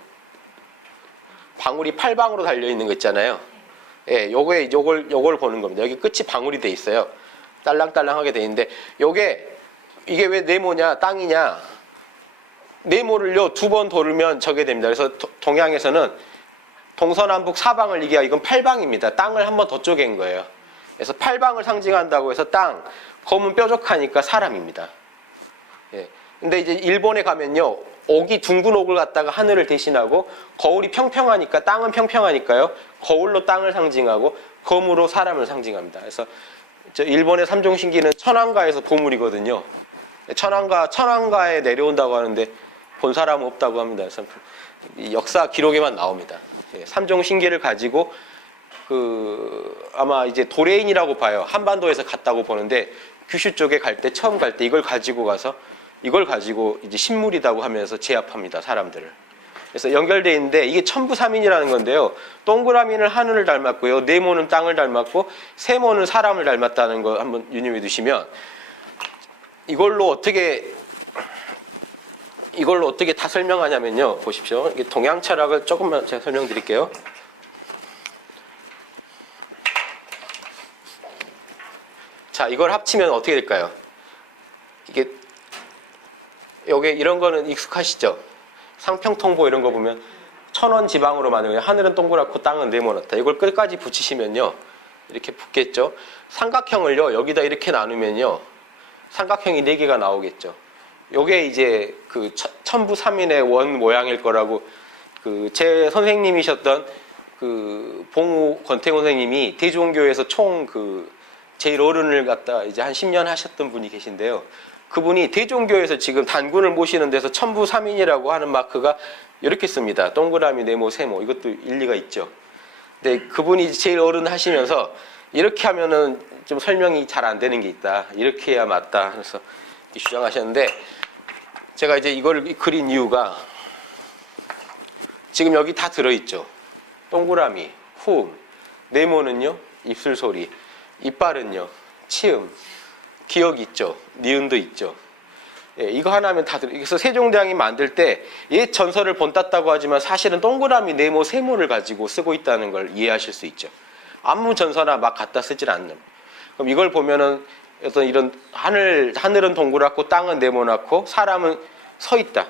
방울이 8방으로 달려있는 거 있잖아요. 예, 요걸 보는 겁니다. 여기 끝이 방울이 돼 있어요. 딸랑딸랑하게 돼 있는데, 이게 왜 네모냐, 땅이냐. 네모를요, 2번 돌으면 저게 됩니다. 그래서 동양에서는 동서남북 사방을 이건 8방입니다. 땅을 한 번 더 쪼갠 거예요. 그래서 8방을 상징한다고 해서 땅, 검은 뾰족하니까 사람입니다. 예. 근데 이제 일본에 가면요, 둥근 옥을 갖다가 하늘을 대신하고 거울이 평평하니까 땅은 평평하니까요. 거울로 땅을 상징하고 검으로 사람을 상징합니다. 그래서 일본의 삼종신기는 천안가에서 보물이거든요. 천안가에 내려온다고 하는데 본 사람은 없다고 합니다. 그래서 역사 기록에만 나옵니다. 삼종신기를 가지고 아마 이제 도레인이라고 봐요. 한반도에서 갔다고 보는데 규슈 쪽에 처음 갈 때 이걸 가지고 이제 신물이라고 하면서 제압합니다. 사람들을. 그래서 연결되어 있는데 이게 천부삼인이라는 건데요. 동그라미는 하늘을 닮았고요. 네모는 땅을 닮았고 세모는 사람을 닮았다는 거 한번 유념해 두시면 이걸로 어떻게 다 설명하냐면요. 보십시오. 이게 동양 철학을 조금만 제가 설명드릴게요. 자, 이걸 합치면 어떻게 될까요? 이게 요게 이런 거는 익숙하시죠? 상평통보 이런 거 보면 천원 지방으로 만든 거예요. 하늘은 동그랗고 땅은 네모났다. 이걸 끝까지 붙이시면요. 이렇게 붙겠죠. 삼각형을요. 여기다 이렇게 나누면요. 삼각형이 4개가 나오겠죠. 요게 이제 그 천부삼인의 원 모양일 거라고 그 제 선생님이셨던 그 봉우 권태곤 선생님이 대종교에서 총 그 제일 어른을 갖다 이제 한 10년 하셨던 분이 계신데요. 그분이 대종교에서 지금 단군을 모시는 데서 천부삼인이라고 하는 마크가 이렇게 씁니다. 동그라미, 네모, 세모. 이것도 일리가 있죠. 근데 그분이 제일 어른 하시면서 이렇게 하면은 좀 설명이 잘 안 되는 게 있다. 이렇게 해야 맞다. 그래서 주장하셨는데 제가 이제 이걸 그린 이유가 지금 여기 다 들어있죠. 동그라미, 호흡, 네모는요, 입술 소리, 이빨은요, 치음, 기억 있죠, 니은도 있죠. 예, 이거 하나면 다 들어. 그래서 세종대왕이 만들 때 옛 전설을 본땄다고 하지만 사실은 동그라미, 네모, 세모를 가지고 쓰고 있다는 걸 이해하실 수 있죠. 아무 전서나 막 갖다 쓰질 않는. 그럼 이걸 보면은 어떤 이런 하늘은 동그랗고 땅은 네모나고 사람은 서 있다.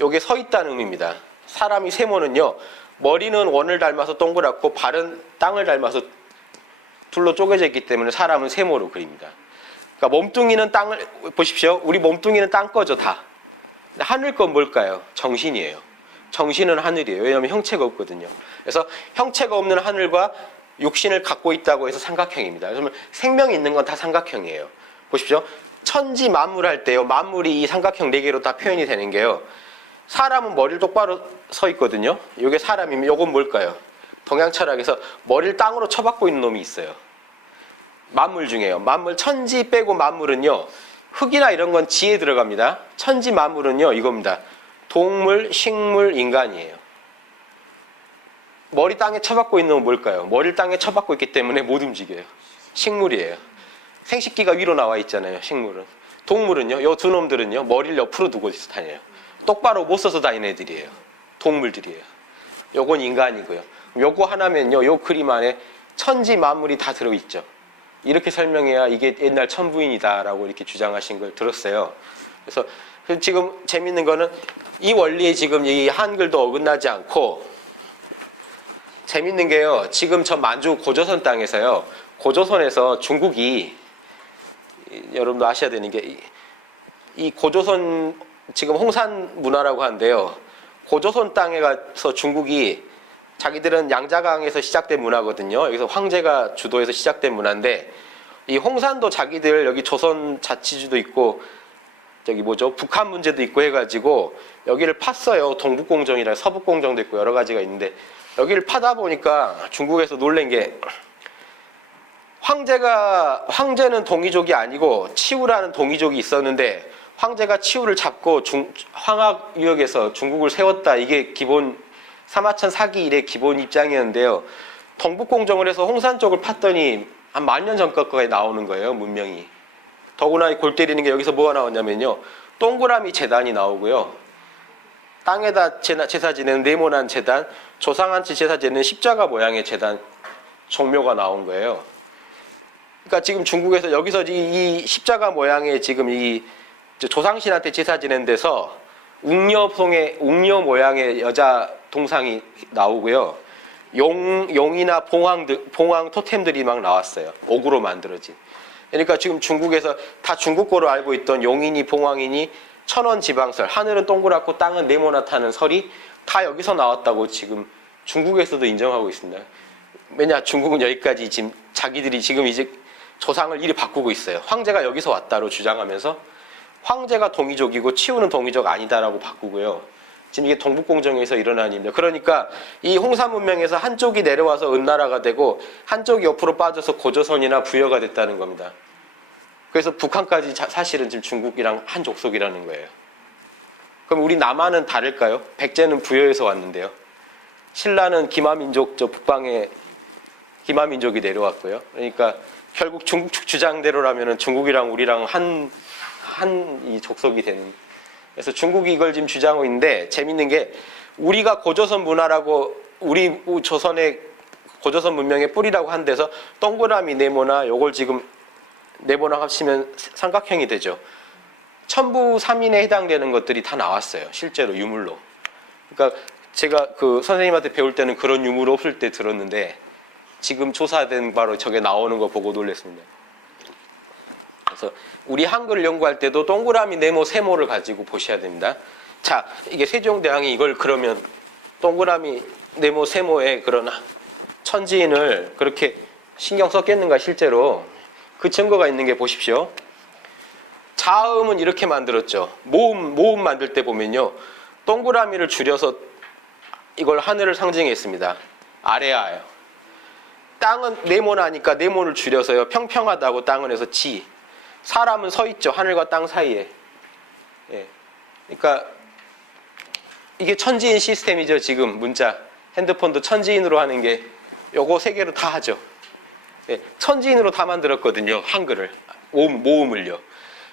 요게 서 있다는 의미입니다. 사람이 세모는요, 머리는 원을 닮아서 동그랗고 발은 땅을 닮아서 둘로 쪼개져 있기 때문에 사람은 세모로 그립니다. 그러니까 몸뚱이는 땅을 보십시오. 우리 몸뚱이는 땅 거죠, 다. 근데 하늘 건 뭘까요? 정신이에요. 정신은 하늘이에요. 왜냐하면 형체가 없거든요. 그래서 형체가 없는 하늘과 육신을 갖고 있다고 해서 삼각형입니다. 그러면 생명이 있는 건 다 삼각형이에요. 보십시오. 천지 만물 할 때요, 만물이 이 삼각형 4개로 다 표현이 되는 게요. 사람은 머리를 똑바로 서 있거든요. 이게 사람이면 이건 뭘까요? 동양 철학에서 머리를 땅으로 쳐박고 있는 놈이 있어요. 만물 중에요. 만물 천지 빼고 만물은요. 흙이나 이런 건 지에 들어갑니다. 천지 만물은요. 이겁니다. 동물, 식물, 인간이에요. 머리 땅에 쳐박고 있는 건 뭘까요? 머리를 땅에 쳐박고 있기 때문에 못 움직여요. 식물이에요. 생식기가 위로 나와 있잖아요. 식물은. 동물은요. 이 두 놈들은요. 머리를 옆으로 두고 다녀요. 똑바로 못 서서 다니는 애들이에요. 동물들이에요. 요건 인간이고요. 요거 하나면요. 요 그림 안에 천지 만물이 다 들어있죠. 이렇게 설명해야 이게 옛날 천부인이다라고 이렇게 주장하신 걸 들었어요. 그래서 지금 재밌는 거는 이 원리에 지금 이 한글도 어긋나지 않고 재밌는 게요. 지금 저 만주 고조선 땅에서요. 고조선에서 중국이 여러분도 아셔야 되는 게 이 고조선 지금 홍산 문화라고 하는데요. 고조선 땅에 가서 중국이 자기들은 양자강에서 시작된 문화거든요. 여기서 황제가 주도해서 시작된 문화인데 이 홍산도 자기들 여기 조선 자치주도 있고 저기 뭐죠? 북한 문제도 있고 해가지고 여기를 팠어요. 동북공정이랑 서북공정도 있고 여러 가지가 있는데 여기를 파다 보니까 중국에서 놀란 게 황제는 동이족이 아니고 치우라는 동이족이 있었는데 황제가 치우를 잡고 황하유역에서 중국을 세웠다. 이게 기본 사마천 사기 이래 기본 입장이었는데요. 동북공정을 해서 홍산 쪽을 팠더니 한 10,000년 전까지 나오는 거예요. 문명이. 더구나 골 때리는 게 여기서 뭐가 나왔냐면요. 동그라미 재단이 나오고요. 땅에다 제사 지내는 네모난 재단, 조상한테 제사 지내는 십자가 모양의 재단 종묘가 나온 거예요. 그러니까 지금 중국에서 여기서 이 십자가 모양의 지금 이 조상신한테 제사 지낸 데서 웅녀 모양의 여자 동상이 나오고요. 용이나 봉황 토템들이 막 나왔어요. 옥으로 만들어진. 그러니까 지금 중국에서 다 중국 거로 알고 있던 용이니 봉황이니 천원 지방설, 하늘은 동그랗고 땅은 네모나다는 설이 다 여기서 나왔다고 지금 중국에서도 인정하고 있습니다. 왜냐, 중국은 여기까지 지금 자기들이 지금 이제 조상을 이리 바꾸고 있어요. 황제가 여기서 왔다로 주장하면서 황제가 동이족이고 치우는 동이족 아니다라고 바꾸고요. 지금 이게 동북공정에서 일어난 일입니다. 그러니까 이 홍산 문명에서 한쪽이 내려와서 은나라가 되고 한쪽이 옆으로 빠져서 고조선이나 부여가 됐다는 겁니다. 그래서 북한까지 사실은 지금 중국이랑 한 족속이라는 거예요. 그럼 우리 남한은 다를까요? 백제는 부여에서 왔는데요. 신라는 기마민족, 저 북방에 기마민족이 내려왔고요. 그러니까 결국 중국 측 주장대로라면 중국이랑 우리랑 한 이 족속이 되는. 그래서 중국이 이걸 지금 주장하고 있는데 재밌는 게 우리가 고조선 문화라고 우리 조선의 고조선 문명의 뿌리라고 한 데서 동그라미 네모나 요걸 지금 네모나 합치면 삼각형이 되죠. 천부 3인에 해당되는 것들이 다 나왔어요. 실제로 유물로. 그러니까 제가 그 선생님한테 배울 때는 그런 유물 없을 때 들었는데 지금 조사된 바로 저게 나오는 거 보고 놀랐습니다. 그래서 우리 한글을 연구할 때도 동그라미, 네모, 세모를 가지고 보셔야 됩니다. 자, 이게 세종대왕이 이걸 그러면 동그라미, 네모, 세모의 그런 천지인을 그렇게 신경 썼겠는가 실제로. 그 증거가 있는 게 보십시오. 자음은 이렇게 만들었죠. 모음 만들 때 보면요. 동그라미를 줄여서 이걸 하늘을 상징했습니다. 아래아요. 땅은 네모나니까 네모를 줄여서요. 평평하다고 땅은 해서 지. 사람은 서 있죠. 하늘과 땅 사이에. 예. 그러니까 이게 천지인 시스템이죠. 지금 문자. 핸드폰도 천지인으로 하는 게 요거 세 개로 다 하죠. 예. 천지인으로 다 만들었거든요. 한글을. 모음을요.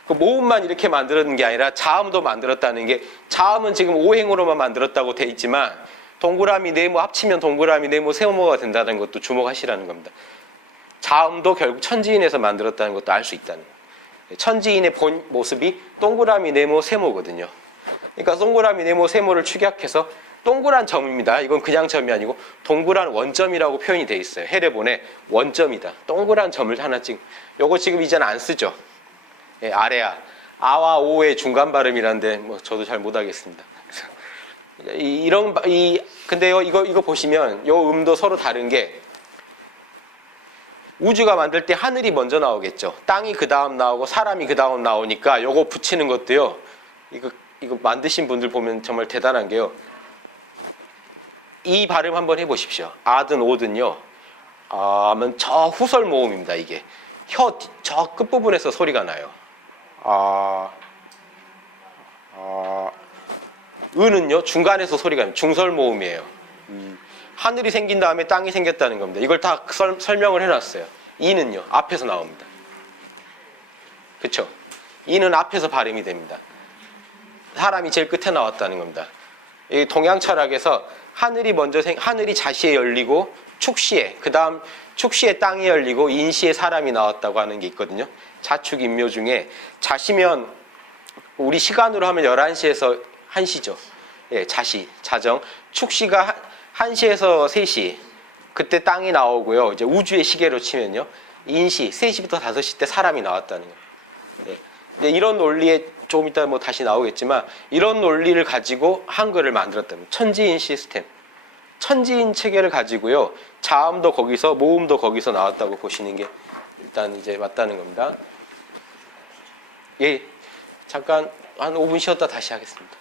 그 모음만 이렇게 만들었는 게 아니라 자음도 만들었다는 게, 자음은 지금 오행으로만 만들었다고 돼 있지만 동그라미, 네모 합치면 동그라미, 네모, 세모가 된다는 것도 주목하시라는 겁니다. 자음도 결국 천지인에서 만들었다는 것도 알 수 있다는 거예요. 천지인의 본 모습이 동그라미, 네모, 세모거든요. 그러니까 동그라미, 네모, 세모를 축약해서 동그란 점입니다. 이건 그냥 점이 아니고 동그란 원점이라고 표현이 돼 있어요. 해례본에 원점이다. 동그란 점을 하나 찍. 요거 지금 이제는 안 쓰죠. 예, 아래아. 아와 오의 중간 발음이란데 뭐 저도 잘 못하겠습니다. 근데요, 이거 보시면 요 음도 서로 다른 게, 우주가 만들 때 하늘이 먼저 나오겠죠. 땅이 그 다음 나오고 사람이 그 다음 나오니까 요거 붙이는 것도요, 이거 만드신 분들 보면 정말 대단한 게요. 이 발음 한번 해보십시오. 아든 오든요. 하면 저 후설 모음입니다. 이게 혀 저 끝부분에서 소리가 나요. 은은요 중간에서 소리가 나요. 중설 모음이에요. 하늘이 생긴 다음에 땅이 생겼다는 겁니다. 이걸 다 설명을 해놨어요. 이는요 앞에서 나옵니다. 그렇죠? 이는 앞에서 발음이 됩니다. 사람이 제일 끝에 나왔다는 겁니다. 이 동양 철학에서 하늘이 자시에 열리고 축시에, 그 다음 축시에 땅이 열리고 인시에 사람이 나왔다고 하는 게 있거든요. 자축인묘 중에 자시면 우리 시간으로 하면 11시에서 1시죠. 예, 자정. 축시가 1시에서 3시. 그때 땅이 나오고요. 이제 우주의 시계로 치면요. 인시, 3시부터 5시 때 사람이 나왔다는 거예요. 예. 이런 논리에 조금 이따 뭐 다시 나오겠지만, 이런 논리를 가지고 한글을 만들었다는 천지인 시스템. 천지인 체계를 가지고요. 자음도 거기서, 모음도 거기서 나왔다고 보시는 게 일단 이제 맞다는 겁니다. 예. 잠깐 한 5분 쉬었다 다시 하겠습니다.